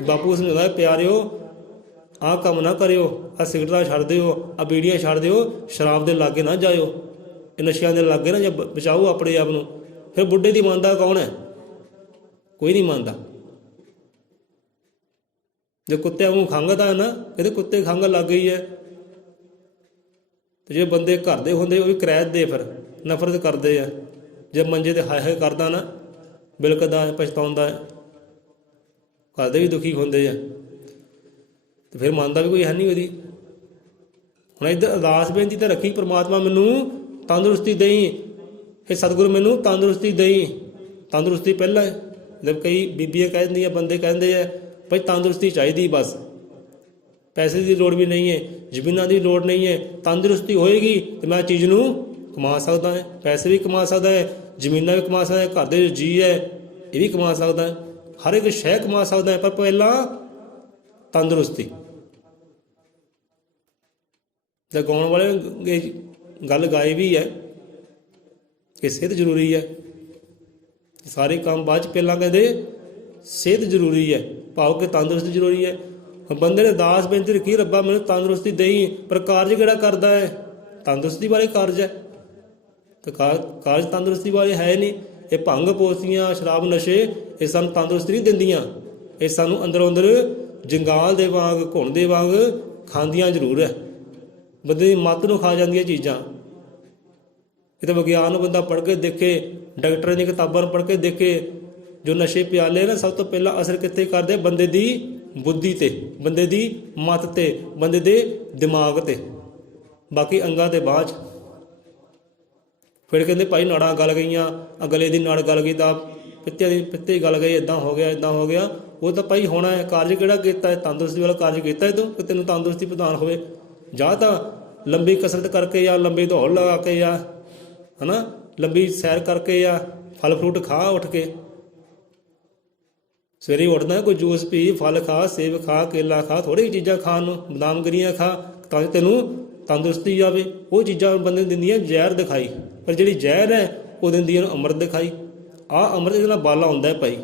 ਬਾਪੂ ਸਮਝਾਉਂਦਾ, ਪਿਆਰਿਓ ਆਹ ਕੰਮ ਨਾ ਕਰਿਓ, ਆਹ ਸਿਗਰਟਾਂ ਛੱਡ ਦਿਓ, ਆਹ ਬੀੜੀਆਂ ਛੱਡ ਦਿਓ, ਸ਼ਰਾਬ ਦੇ ਲਾਗੇ ਨਾ ਜਾਇਓ, ਇਹ ਨਸ਼ਿਆਂ ਦੇ ਲਾਗੇ ਨਾ, ਜਾਂ ਬਚਾਓ ਆਪਣੇ ਆਪ ਨੂੰ। ਫਿਰ ਬੁੱਢੇ ਦੀ ਮੰਨਦਾ ਕੌਣ ਹੈ? ਕੋਈ ਨਹੀਂ ਮੰਨਦਾ। ਜੇ ਕੁੱਤਿਆਂ ਨੂੰ ਖੰਘਦਾ ਹੈ ਨਾ, ਕਹਿੰਦੇ ਕੁੱਤੇ ਖੰਘ ਲੱਗ ਗਈ ਹੈ, ਤੇ ਜੇ ਬੰਦੇ ਘਰ ਦੇ ਹੁੰਦੇ ਉਹ ਵੀ ਕਰੈਤ ਦੇ ਫਿਰ ਨਫ਼ਰਤ ਕਰਦੇ ਆ। ਜੇ ਮੰਜੇ ਤੇ ਹਾਏ ਹਾਏ ਕਰਦਾ ਨਾ, ਬਿਲਕਦਾ ਹੈ, ਪਛਤਾਉਂਦਾ ਹੈ, ਘਰ ਦੇ ਵੀ ਦੁਖੀ ਹੁੰਦੇ ਆ, ਤੇ ਫਿਰ ਮੰਨਦਾ ਵੀ ਕੋਈ ਹੈ ਨਹੀਂ ਉਹਦੀ। ਹੁਣ ਇੱਧਰ ਅਰਦਾਸ ਬੇਨਤੀ ਤਾਂ ਰੱਖੀ, ਪ੍ਰਮਾਤਮਾ ਮੈਨੂੰ ਤੰਦਰੁਸਤੀ ਦੇਈ, ਇਹ ਸਤਿਗੁਰੂ ਮੈਨੂੰ ਤੰਦਰੁਸਤੀ ਦੇਈ। ਤੰਦਰੁਸਤੀ ਪਹਿਲਾਂ ਹੈ। ਜਦ ਕਈ ਬੀਬੀਆਂ ਕਹਿ ਦਿੰਦੀਆਂ, ਬੰਦੇ ਕਹਿੰਦੇ ਆ ਭਾਈ ਤੰਦਰੁਸਤੀ ਚਾਹੀਦੀ, ਬਸ ਪੈਸੇ ਦੀ ਲੋੜ ਵੀ ਨਹੀਂ ਹੈ, ਜ਼ਮੀਨਾਂ ਦੀ ਲੋੜ ਨਹੀਂ ਹੈ, ਤੰਦਰੁਸਤੀ ਹੋਏਗੀ ਤੇ ਮੈਂ ਚੀਜ਼ ਨੂੰ ਕਮਾ ਸਕਦਾ ਹੈ, ਪੈਸੇ ਵੀ ਕਮਾ ਸਕਦਾ ਹੈ, ਜ਼ਮੀਨਾਂ ਵੀ ਕਮਾ ਸਕਦਾ ਹੈ, ਘਰ ਦੇ ਜੀ ਹੈ ਇਹ ਵੀ ਕਮਾ ਸਕਦਾ ਹੈ, ਹਰ ਇੱਕ ਸ਼ੈ ਕਮਾ ਸਕਦਾ ਹੈ, ਪਰ ਪਹਿਲਾਂ ਤੰਦਰੁਸਤੀ। ਜਾਂ ਗਾਉਣ ਵਾਲੇ ਗੱਲ ਗਾਏ ਵੀ ਹੈ ਕਿ ਸਿਹਤ ਜ਼ਰੂਰੀ ਹੈ। ਸਾਰੇ ਕੰਮ ਬਾਅਦ 'ਚ, ਪਹਿਲਾਂ ਕਹਿੰਦੇ ਸਿਹਤ ਜ਼ਰੂਰੀ ਹੈ, ਭਾਵ ਕਿ ਤੰਦਰੁਸਤੀ ਜ਼ਰੂਰੀ ਹੈ। ਬੰਦੇ ਨੇ ਅਰਦਾਸ ਬੇਨਤੀ ਰੱਖੀ, ਰੱਬਾ ਮੈਨੂੰ ਤੰਦਰੁਸਤੀ ਦੇਈ, ਪਰ ਕਾਰਜ ਕਿਹੜਾ ਕਰਦਾ ਹੈ? ਤੰਦਰੁਸਤੀ ਵਾਲੇ ਕਾਰਜ ਹੈ, ਤੇ ਕਾਰਜ ਤੰਦਰੁਸਤੀ ਵਾਲੇ ਹੈ ਨਹੀਂ। ਇਹ ਭੰਗ, ਪੋਸੀਆਂ, ਸ਼ਰਾਬ, ਨਸ਼ੇ ਇਹ ਸਾਨੂੰ ਤੰਦਰੁਸਤੀ ਨਹੀਂ ਦਿੰਦੀਆਂ, ਇਹ ਸਾਨੂੰ ਅੰਦਰੋਂ ਅੰਦਰ ਜੰਗਾਲ ਦੇ ਵਾਂਗ, ਘੁਣ ਦੇ ਵਾਂਗ ਖਾਂਦੀਆਂ ਜ਼ਰੂਰ ਹੈ। ਬੰਦੇ ਦੀ ਮੱਤ ਨੂੰ ਖਾ ਜਾਂਦੀਆਂ ਚੀਜ਼ਾਂ। ਇਹ ਤਾਂ ਵਿਗਿਆਨ ਨੂੰ ਬੰਦਾ ਪੜ੍ਹ ਕੇ ਦੇਖੇ, ਡਾਕਟਰਾਂ ਦੀਆਂ ਕਿਤਾਬਾਂ ਨੂੰ ਪੜ੍ਹ ਕੇ ਦੇਖੇ, ਜੋ ਨਸ਼ੇ ਪਿਆਲੇ ਨਾ ਸਭ ਤੋਂ ਪਹਿਲਾਂ ਅਸਰ ਕਿੱਥੇ ਕਰਦੇ? ਬੰਦੇ ਦੀ ਬੁੱਧੀ 'ਤੇ, ਬੰਦੇ ਦੀ ਮੱਤ 'ਤੇ, ਬੰਦੇ ਦੇ ਦਿਮਾਗ 'ਤੇ, ਬਾਕੀ ਅੰਗਾਂ 'ਤੇ ਬਾਅਦ 'ਚ। ਫਿਰ ਕਹਿੰਦੇ ਭਾਈ ਨਾੜਾਂ ਗਲ ਗਈਆਂ, ਗਲੇ ਦੀ ਨਾੜ ਗਲ ਗਈ, ਤਾਂ ਪਿੱਤੇ ਗਲ ਗਏ, ਇੱਦਾਂ ਹੋ ਗਿਆ, ਇੱਦਾਂ ਹੋ ਗਿਆ। ਉਹ ਤਾਂ ਭਾਈ ਹੋਣਾ ਹੈ। ਕਾਰਜ ਕਿਹੜਾ ਕੀਤਾ ਹੈ? ਤੰਦਰੁਸਤੀ ਵਾਲਾ ਕਾਰਜ ਕੀਤਾ ਹੈ ਤੂੰ, ਕਿ ਤੈਨੂੰ ਤੰਦਰੁਸਤੀ ਪ੍ਰਦਾਨ ਹੋਵੇ। ਜਾਂ ਤਾਂ ਲੰਬੀ ਕਸਰਤ ਕਰਕੇ ਜਾਂ ਲੰਬੀ ਦੌੜ ਲਗਾ ਕੇ ਜਾਂ ਹੈ ਨਾ ਲੰਬੀ ਸੈਰ ਕਰਕੇ ਜਾਂ ਫਲ ਫਰੂਟ ਖਾ ਉੱਠ ਕੇ। ਸਵੇਰੇ ਉੱਠਦਾ ਕੋਈ ਜੂਸ ਪੀ, ਫਲ ਖਾ, ਸੇਬ ਖਾ, ਕੇਲਾ ਖਾ, ਥੋੜ੍ਹੀ ਚੀਜ਼ਾਂ ਖਾਣ ਨੂੰ, ਬਦਾਮ ਗਿਰੀਆਂ ਖਾ ਤਾਂ ਜੋ ਤੈਨੂੰ ਤੰਦਰੁਸਤੀ ਆਵੇ। ਉਹ ਚੀਜ਼ਾਂ ਬੰਦੇ ਨੂੰ ਦਿੰਦੀਆਂ ਜ਼ਹਿਰ ਦਿਖਾਈ, ਪਰ ਜਿਹੜੀ ਜ਼ਹਿਰ ਹੈ ਉਹ ਦਿੰਦੀ ਇਹਨੂੰ ਅੰਮ੍ਰਿਤ ਦਿਖਾਈ। ਆਹ ਅੰਮ੍ਰਿਤ ਇਹਦੇ ਨਾਲ ਬਾਲਾ ਆਉਂਦਾ ਹੈ ਭਾਈ,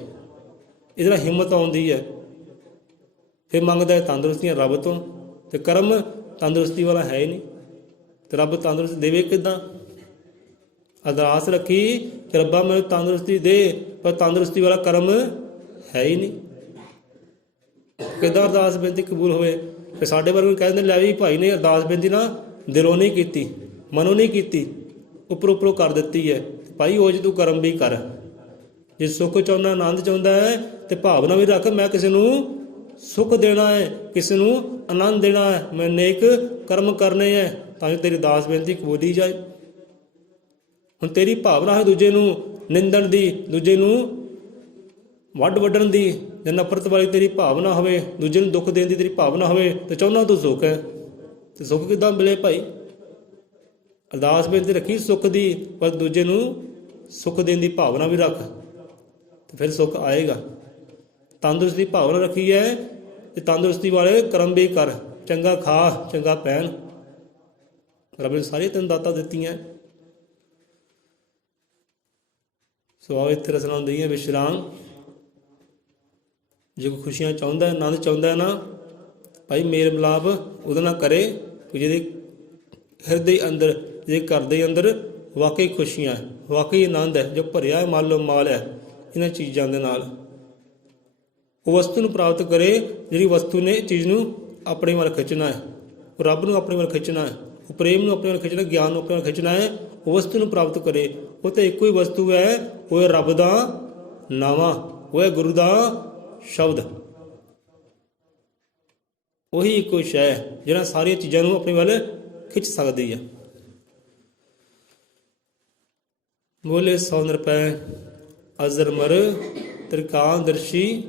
ਇਹਦੇ ਨਾਲ ਹਿੰਮਤ ਆਉਂਦੀ ਹੈ। ਫਿਰ ਮੰਗਦਾ ਹੈ ਤੰਦਰੁਸਤੀਆਂ ਰੱਬ ਤੋਂ, ਅਤੇ ਕਰਮ ਤੰਦਰੁਸਤੀ ਵਾਲਾ ਹੈ ਹੀ ਨਹੀਂ, ਅਤੇ ਰੱਬ ਤੰਦਰੁਸਤੀ ਦੇਵੇ ਕਿੱਦਾਂ? ਅਰਦਾਸ ਰੱਖੀ ਕਿ ਰੱਬਾ ਮੈਨੂੰ ਤੰਦਰੁਸਤੀ ਦੇ, ਪਰ ਤੰਦਰੁਸਤੀ ਵਾਲਾ ਕਰਮ ਹੈ ਹੀ ਨਹੀਂ। ਕਿੱਦਾਂ ਅਰਦਾਸ ਬੇਨਤੀ ਕਬੂਲ ਹੋਵੇ? ਫਿਰ ਸਾਡੇ ਵਰਗੇ ਕਹਿ ਦਿੰਦੇ ਲੈ ਵੀ ਭਾਈ ਨੇ ਅਰਦਾਸ ਬੇਨਤੀ ਨਾ ਦਿਲੋਂ ਨਹੀਂ ਕੀਤੀ, ਮਨੋਂ ਨਹੀਂ ਕੀਤੀ, ਉੱਪਰੋਂ ਕਰ ਦਿੱਤੀ ਹੈ। ਭਾਈ ਉਹ 'ਚ ਤੂੰ ਕਰਮ ਵੀ ਕਰ। ਜੇ ਸੁੱਖ ਚਾਹੁੰਦਾ, ਆਨੰਦ ਚਾਹੁੰਦਾ ਹੈ, ਅਤੇ ਭਾਵਨਾ ਵੀ ਰੱਖ ਮੈਂ ਕਿਸੇ ਨੂੰ ਸੁੱਖ ਦੇਣਾ ਹੈ, ਕਿਸੇ ਨੂੰ ਆਨੰਦ ਦੇਣਾ ਹੈ, ਮੈਂ ਨੇਕ ਕਰਮ ਕਰਨੇ ਹੈ, ਤਾਂ ਜੋ ਤੇਰੀ ਅਰਦਾਸ ਬੇਨਤੀ ਕਬੂਲੀ ਜਾਏ। ਹੁਣ ਤੇਰੀ ਭਾਵਨਾ ਹੈ ਦੂਜੇ ਨੂੰ ਨਿੰਦਣ ਦੀ, ਦੂਜੇ ਨੂੰ ਵੱਢਣ ਦੀ, ਜਾਂ ਨਫ਼ਰਤ ਵਾਲੀ ਤੇਰੀ ਭਾਵਨਾ ਹੋਵੇ, ਦੂਜੇ ਨੂੰ ਦੁੱਖ ਦੇਣ ਦੀ ਤੇਰੀ ਭਾਵਨਾ ਹੋਵੇ, ਅਤੇ ਚਾਹੁੰਦਾ ਤੂੰ ਸੁੱਖ ਹੈ, ਅਤੇ ਸੁੱਖ ਕਿੱਦਾਂ ਮਿਲੇ ਭਾਈ? ਅਰਦਾਸ ਬੇਨਤੀ ਰੱਖੀ ਸੁੱਖ ਦੀ, ਪਰ ਦੂਜੇ ਨੂੰ ਸੁੱਖ ਦੇਣ ਦੀ ਭਾਵਨਾ ਵੀ ਰੱਖ, ਅਤੇ ਫਿਰ ਸੁੱਖ ਆਏਗਾ। ਤੰਦਰੁਸਤੀ ਭਾਵਨਾ ਰੱਖੀ ਹੈ, ਅਤੇ ਤੰਦਰੁਸਤੀ ਵਾਲੇ ਕਰਮ ਵੀ ਕਰ, ਚੰਗਾ ਖਾ, ਚੰਗਾ ਪਹਿਨ। ਰੱਬ ਨੇ ਸਾਰੀਆਂ ਤੈਨੂੰ ਦਾਤਾਂ ਦਿੱਤੀਆਂ। ਸੋ ਆਓ ਇੱਥੇ ਰਸਨਾ ਹੁੰਦੀ ਹੈ ਵਿਸ਼ਰਾਮ। ਜੇ ਕੋਈ ਖੁਸ਼ੀਆਂ ਚਾਹੁੰਦਾ, ਆਨੰਦ ਚਾਹੁੰਦਾ ਨਾ ਭਾਈ, ਮੇਲ ਮਿਲਾਪ ਉਹਦੇ ਨਾਲ ਕਰੇ ਕਿ ਜਿਹਦੇ ਹਿਰਦੇ ਅੰਦਰ, ਜਿਹਦੇ ਘਰ ਦੇ ਅੰਦਰ ਵਾਕਈ ਖੁਸ਼ੀਆਂ, ਵਾਕਈ ਆਨੰਦ ਹੈ, ਜੋ ਭਰਿਆ ਮੰਨ ਲਓ ਮਾਲ ਹੈ ਇਹਨਾਂ ਚੀਜ਼ਾਂ ਦੇ ਨਾਲ। ਉਹ ਵਸਤੂ ਨੂੰ ਪ੍ਰਾਪਤ ਕਰੇ ਜਿਹੜੀ ਵਸਤੂ ਨੇ ਚੀਜ਼ ਨੂੰ ਆਪਣੇ ਵੱਲ ਖਿੱਚਣਾ ਹੈ, ਉਹ ਰੱਬ ਨੂੰ ਆਪਣੇ ਵੱਲ ਖਿੱਚਣਾ ਹੈ, ਉਹ ਪ੍ਰੇਮ ਨੂੰ ਆਪਣੇ ਵੱਲ ਖਿੱਚਣਾ, ਗਿਆਨ ਨੂੰ ਆਪਣੇ ਵੱਲ ਖਿੱਚਣਾ ਹੈ। ਉਹ ਵਸਤੂ ਨੂੰ ਪ੍ਰਾਪਤ ਕਰੇ। ਉਹ ਤਾਂ ਇੱਕੋ ਹੀ ਵਸਤੂ ਹੈ, ਉਹ ਹੈ ਰੱਬ ਦਾ ਨਾਵਾਂ, ਉਹ ਹੈ ਗੁਰੂ ਦਾ ਸ਼ਬਦ। ਉਹੀ ਇੱਕੋ ਸ਼ੈ ਹੈ ਜਿਹੜਾ ਸਾਰੀਆਂ ਚੀਜ਼ਾਂ ਨੂੰ ਆਪਣੇ ਵੱਲ ਖਿੱਚ ਸਕਦੀ ਹੈ। ਬੋਲੇ 100 ਰੁਪਏ ਅਜ਼ਰ ਮਰ ਤ੍ਰਿਕਾਲਦਰਸ਼ੀ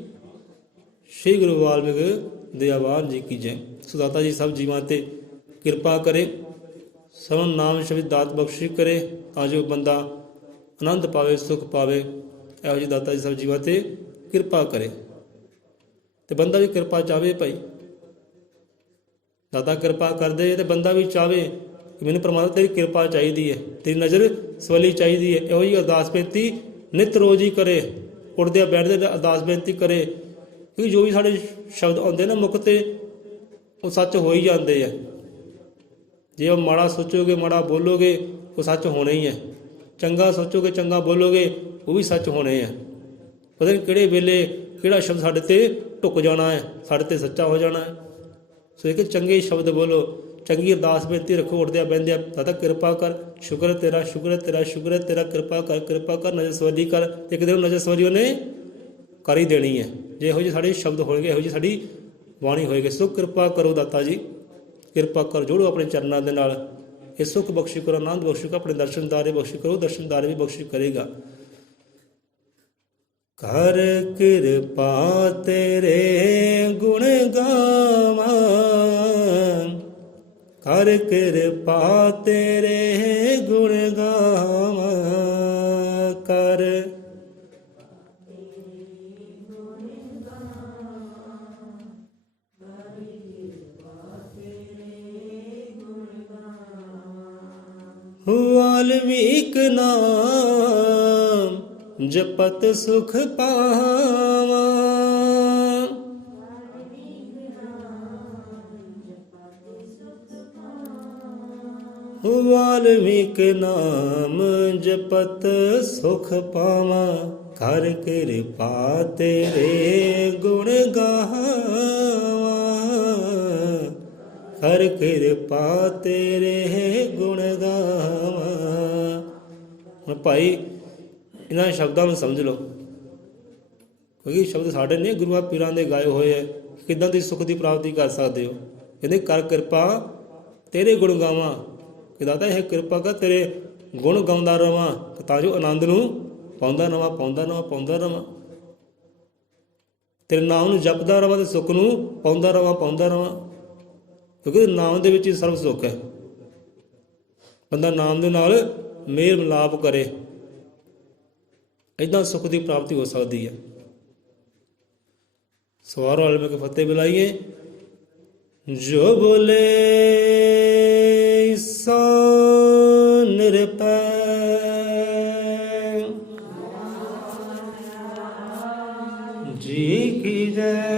ਸ਼੍ਰੀ ਗੁਰੂ ਵਾਲਮੀਕ ਦਇਆਵਾਨ ਜੀ ਕੀ ਜੈ। ਸੋ ਦਾਤਾ ਜੀ ਸਭ ਜੀਵਾਂ 'ਤੇ ਕਿਰਪਾ ਕਰੇ, ਸਭ ਨੂੰ ਨਾਮ ਸ਼ਬਦ ਦਾਤ ਬਖਸ਼ੀ ਕਰੇ, ਤਾਂ ਜੋ ਬੰਦਾ ਆਨੰਦ ਪਾਵੇ, ਸੁੱਖ ਪਾਵੇ। ਇਹੋ ਜਿਹੀ ਦਾਤਾ ਜੀ ਸਭ ਜੀਵਾਂ 'ਤੇ ਕਿਰਪਾ ਕਰੇ, ਅਤੇ ਬੰਦਾ ਵੀ ਕਿਰਪਾ ਚਾਹਵੇ ਭਾਈ। ਦਾਤਾ ਕਿਰਪਾ ਕਰਦੇ ਅਤੇ ਬੰਦਾ ਵੀ ਚਾਹਵੇ ਕਿ ਮੈਨੂੰ ਪਰਮਾਤਮਾ ਤੇਰੀ ਕਿਰਪਾ ਚਾਹੀਦੀ ਹੈ, ਤੇਰੀ ਨਜ਼ਰ ਸਵਲੀ ਚਾਹੀਦੀ ਹੈ। ਇਹੋ ਜਿਹੀ ਅਰਦਾਸ ਬੇਨਤੀ ਨਿੱਤ ਰੋਜ਼ ਹੀ ਕਰੇ, ਉੱਠਦਿਆਂ ਬੈਠਦੇ ਅਰਦਾਸ ਬੇਨਤੀ ਕਰੇ, ਕਿਉਂਕਿ ਜੋ ਵੀ ਸਾਡੇ ਸ਼ਬਦ ਆਉਂਦੇ ਨਾ ਮੁੱਖ 'ਤੇ ਉਹ ਸੱਚ ਹੋ ਹੀ ਜਾਂਦੇ ਆ। ਜੇ ਉਹ ਮਾੜਾ ਸੋਚੋਗੇ, ਮਾੜਾ ਬੋਲੋਗੇ, ਉਹ ਸੱਚ ਹੋਣਾ ਹੀ ਹੈ। ਚੰਗਾ ਸੋਚੋਗੇ, ਚੰਗਾ ਬੋਲੋਗੇ, ਉਹ ਵੀ ਸੱਚ ਹੋਣੇ ਆ। ਪਤਾ ਨਹੀਂ ਕਿਹੜੇ ਵੇਲੇ ਕਿਹੜਾ ਸ਼ਬਦ ਸਾਡੇ 'ਤੇ ਢੁੱਕ ਜਾਣਾ ਹੈ, ਸਾਡੇ 'ਤੇ ਸੱਚਾ ਹੋ ਜਾਣਾ ਹੈ। ਸੋ ਇੱਕ ਚੰਗੇ ਸ਼ਬਦ ਬੋਲੋ, ਚੰਗੀ ਅਰਦਾਸ ਬੇਨਤੀ ਰੱਖੋ, ਉੱਠਦਿਆਂ ਬਹਿੰਦਿਆਂ ਦਾਤਾ ਕਿਰਪਾ ਕਰ, ਸ਼ੁਕਰ ਹੈ ਤੇਰਾ, ਸ਼ੁਕਰ ਹੈ ਤੇਰਾ, ਸ਼ੁਕਰ ਹੈ ਤੇਰਾ, ਕਿਰਪਾ ਕਰ, ਕਿਰਪਾ ਕਰ, ਨਜ਼ਰ ਸਵਾਰੀ ਕਰ। ਇੱਕ ਦਿਨ ਨਜ਼ਰ ਸਵਾਰੀ ਉਹਨੇ ਕਰ ਹੀ ਦੇਣੀ ਹੈ ਜੇ ਇਹੋ ਜਿਹੇ ਸਾਡੇ ਸ਼ਬਦ ਹੋਣਗੇ, ਇਹੋ ਜਿਹੀ ਸਾਡੀ ਬਾਣੀ ਹੋਏਗੀ। ਸੋ ਕਿਰਪਾ ਕਰੋ ਦਾਤਾ ਜੀ, ਕਿਰਪਾ ਕਰ, ਜੋੜੋ ਆਪਣੇ ਚਰਨਾਂ ਦੇ ਨਾਲ। ਇਹ ਸੁੱਖ ਬਖਸ਼ੀ ਕਰੋ, ਆਨੰਦ ਬਖਸ਼ੀ ਕਰੋ, ਆਪਣੇ ਦਰਸ਼ਨਦਾਰੇ ਬਖਸ਼ੀ ਕਰੋ, ਦਰਸ਼ਨਦਾਰੇ ਵੀ ਬਖਸ਼ੀ ਕਰੇਗਾ। ਕਰ ਕਿਰਪਾ ਤੇਰੇ ਗੁਣ ਗਾਵਾਂ, ਕਰ ਕਿਰਪਾ ਤੇਰੇ ਗੁਣ ਗਾਵਾਂ, ਕਰ ਵਾਲਮੀਕ ਨਾਮ ਜਪਤ ਸੁਖ ਪਾਵਾਂ, ਵਾਲਮੀਕ ਨਾਮ ਜਪਤ ਸੁਖ ਪਾਵਾਂ, ਕਰ ਕਿਰਪਾ ਤੇਰੇ ਗੁਣ ਗਾਵਾਂ, ਕਰ ਕਿਰਪਾ ਤੇਰੇ ਗੁਣ ਗਾਵਾਂ। ਹੁਣ ਭਾਈ ਇਹਨਾਂ ਸ਼ਬਦਾਂ ਨੂੰ ਸਮਝ ਲਓ, ਕਿਉਂਕਿ ਸ਼ਬਦ ਸਾਡੇ ਨੇ ਗੁਰੂਆਂ ਪੀਰਾਂ ਦੇ ਗਾਏ ਹੋਏ ਹੈ। ਕਿੱਦਾਂ ਤੁਸੀਂ ਸੁੱਖ ਦੀ ਪ੍ਰਾਪਤੀ ਕਰ ਸਕਦੇ ਹੋ? ਕਹਿੰਦੇ ਕਰ ਕਿਰਪਾ ਤੇਰੇ ਗੁਣ ਗਾਵਾਂ, ਕਿ ਦਾਤਾ ਇਹ ਕਿਰਪਾ ਕਰ ਤੇਰੇ ਗੁਣ ਗਾਉਂਦਾ ਰਵਾਂ, ਤਾਂ ਜੋ ਆਨੰਦ ਨੂੰ ਪਾਉਂਦਾ ਰਵਾਂ, ਪਾਉਂਦਾ ਰਵਾਂ, ਪਾਉਂਦਾ ਰਵਾਂ, ਤੇਰੇ ਨਾਮ ਨੂੰ ਜਪਦਾ ਰਵਾਂ, ਅਤੇ ਸੁੱਖ ਨੂੰ ਪਾਉਂਦਾ ਰਵਾਂ, ਪਾਉਂਦਾ ਰਵਾਂ। ਕਿਉਂਕਿ ਨਾਮ ਦੇ ਵਿੱਚ ਹੀ ਸਰਬ ਸੁੱਖ ਹੈ। ਬੰਦਾ ਨਾਮ ਦੇ ਨਾਲ ਮੇਲ ਮਿਲਾਪ ਕਰੇ, ਇੱਦਾਂ ਸੁੱਖ ਦੀ ਪ੍ਰਾਪਤੀ ਹੋ ਸਕਦੀ ਹੈ। ਸਵਾਰ ਵਾਲੇ में फतेह बुलाइए। जो बोले सो निरपै, जी की जय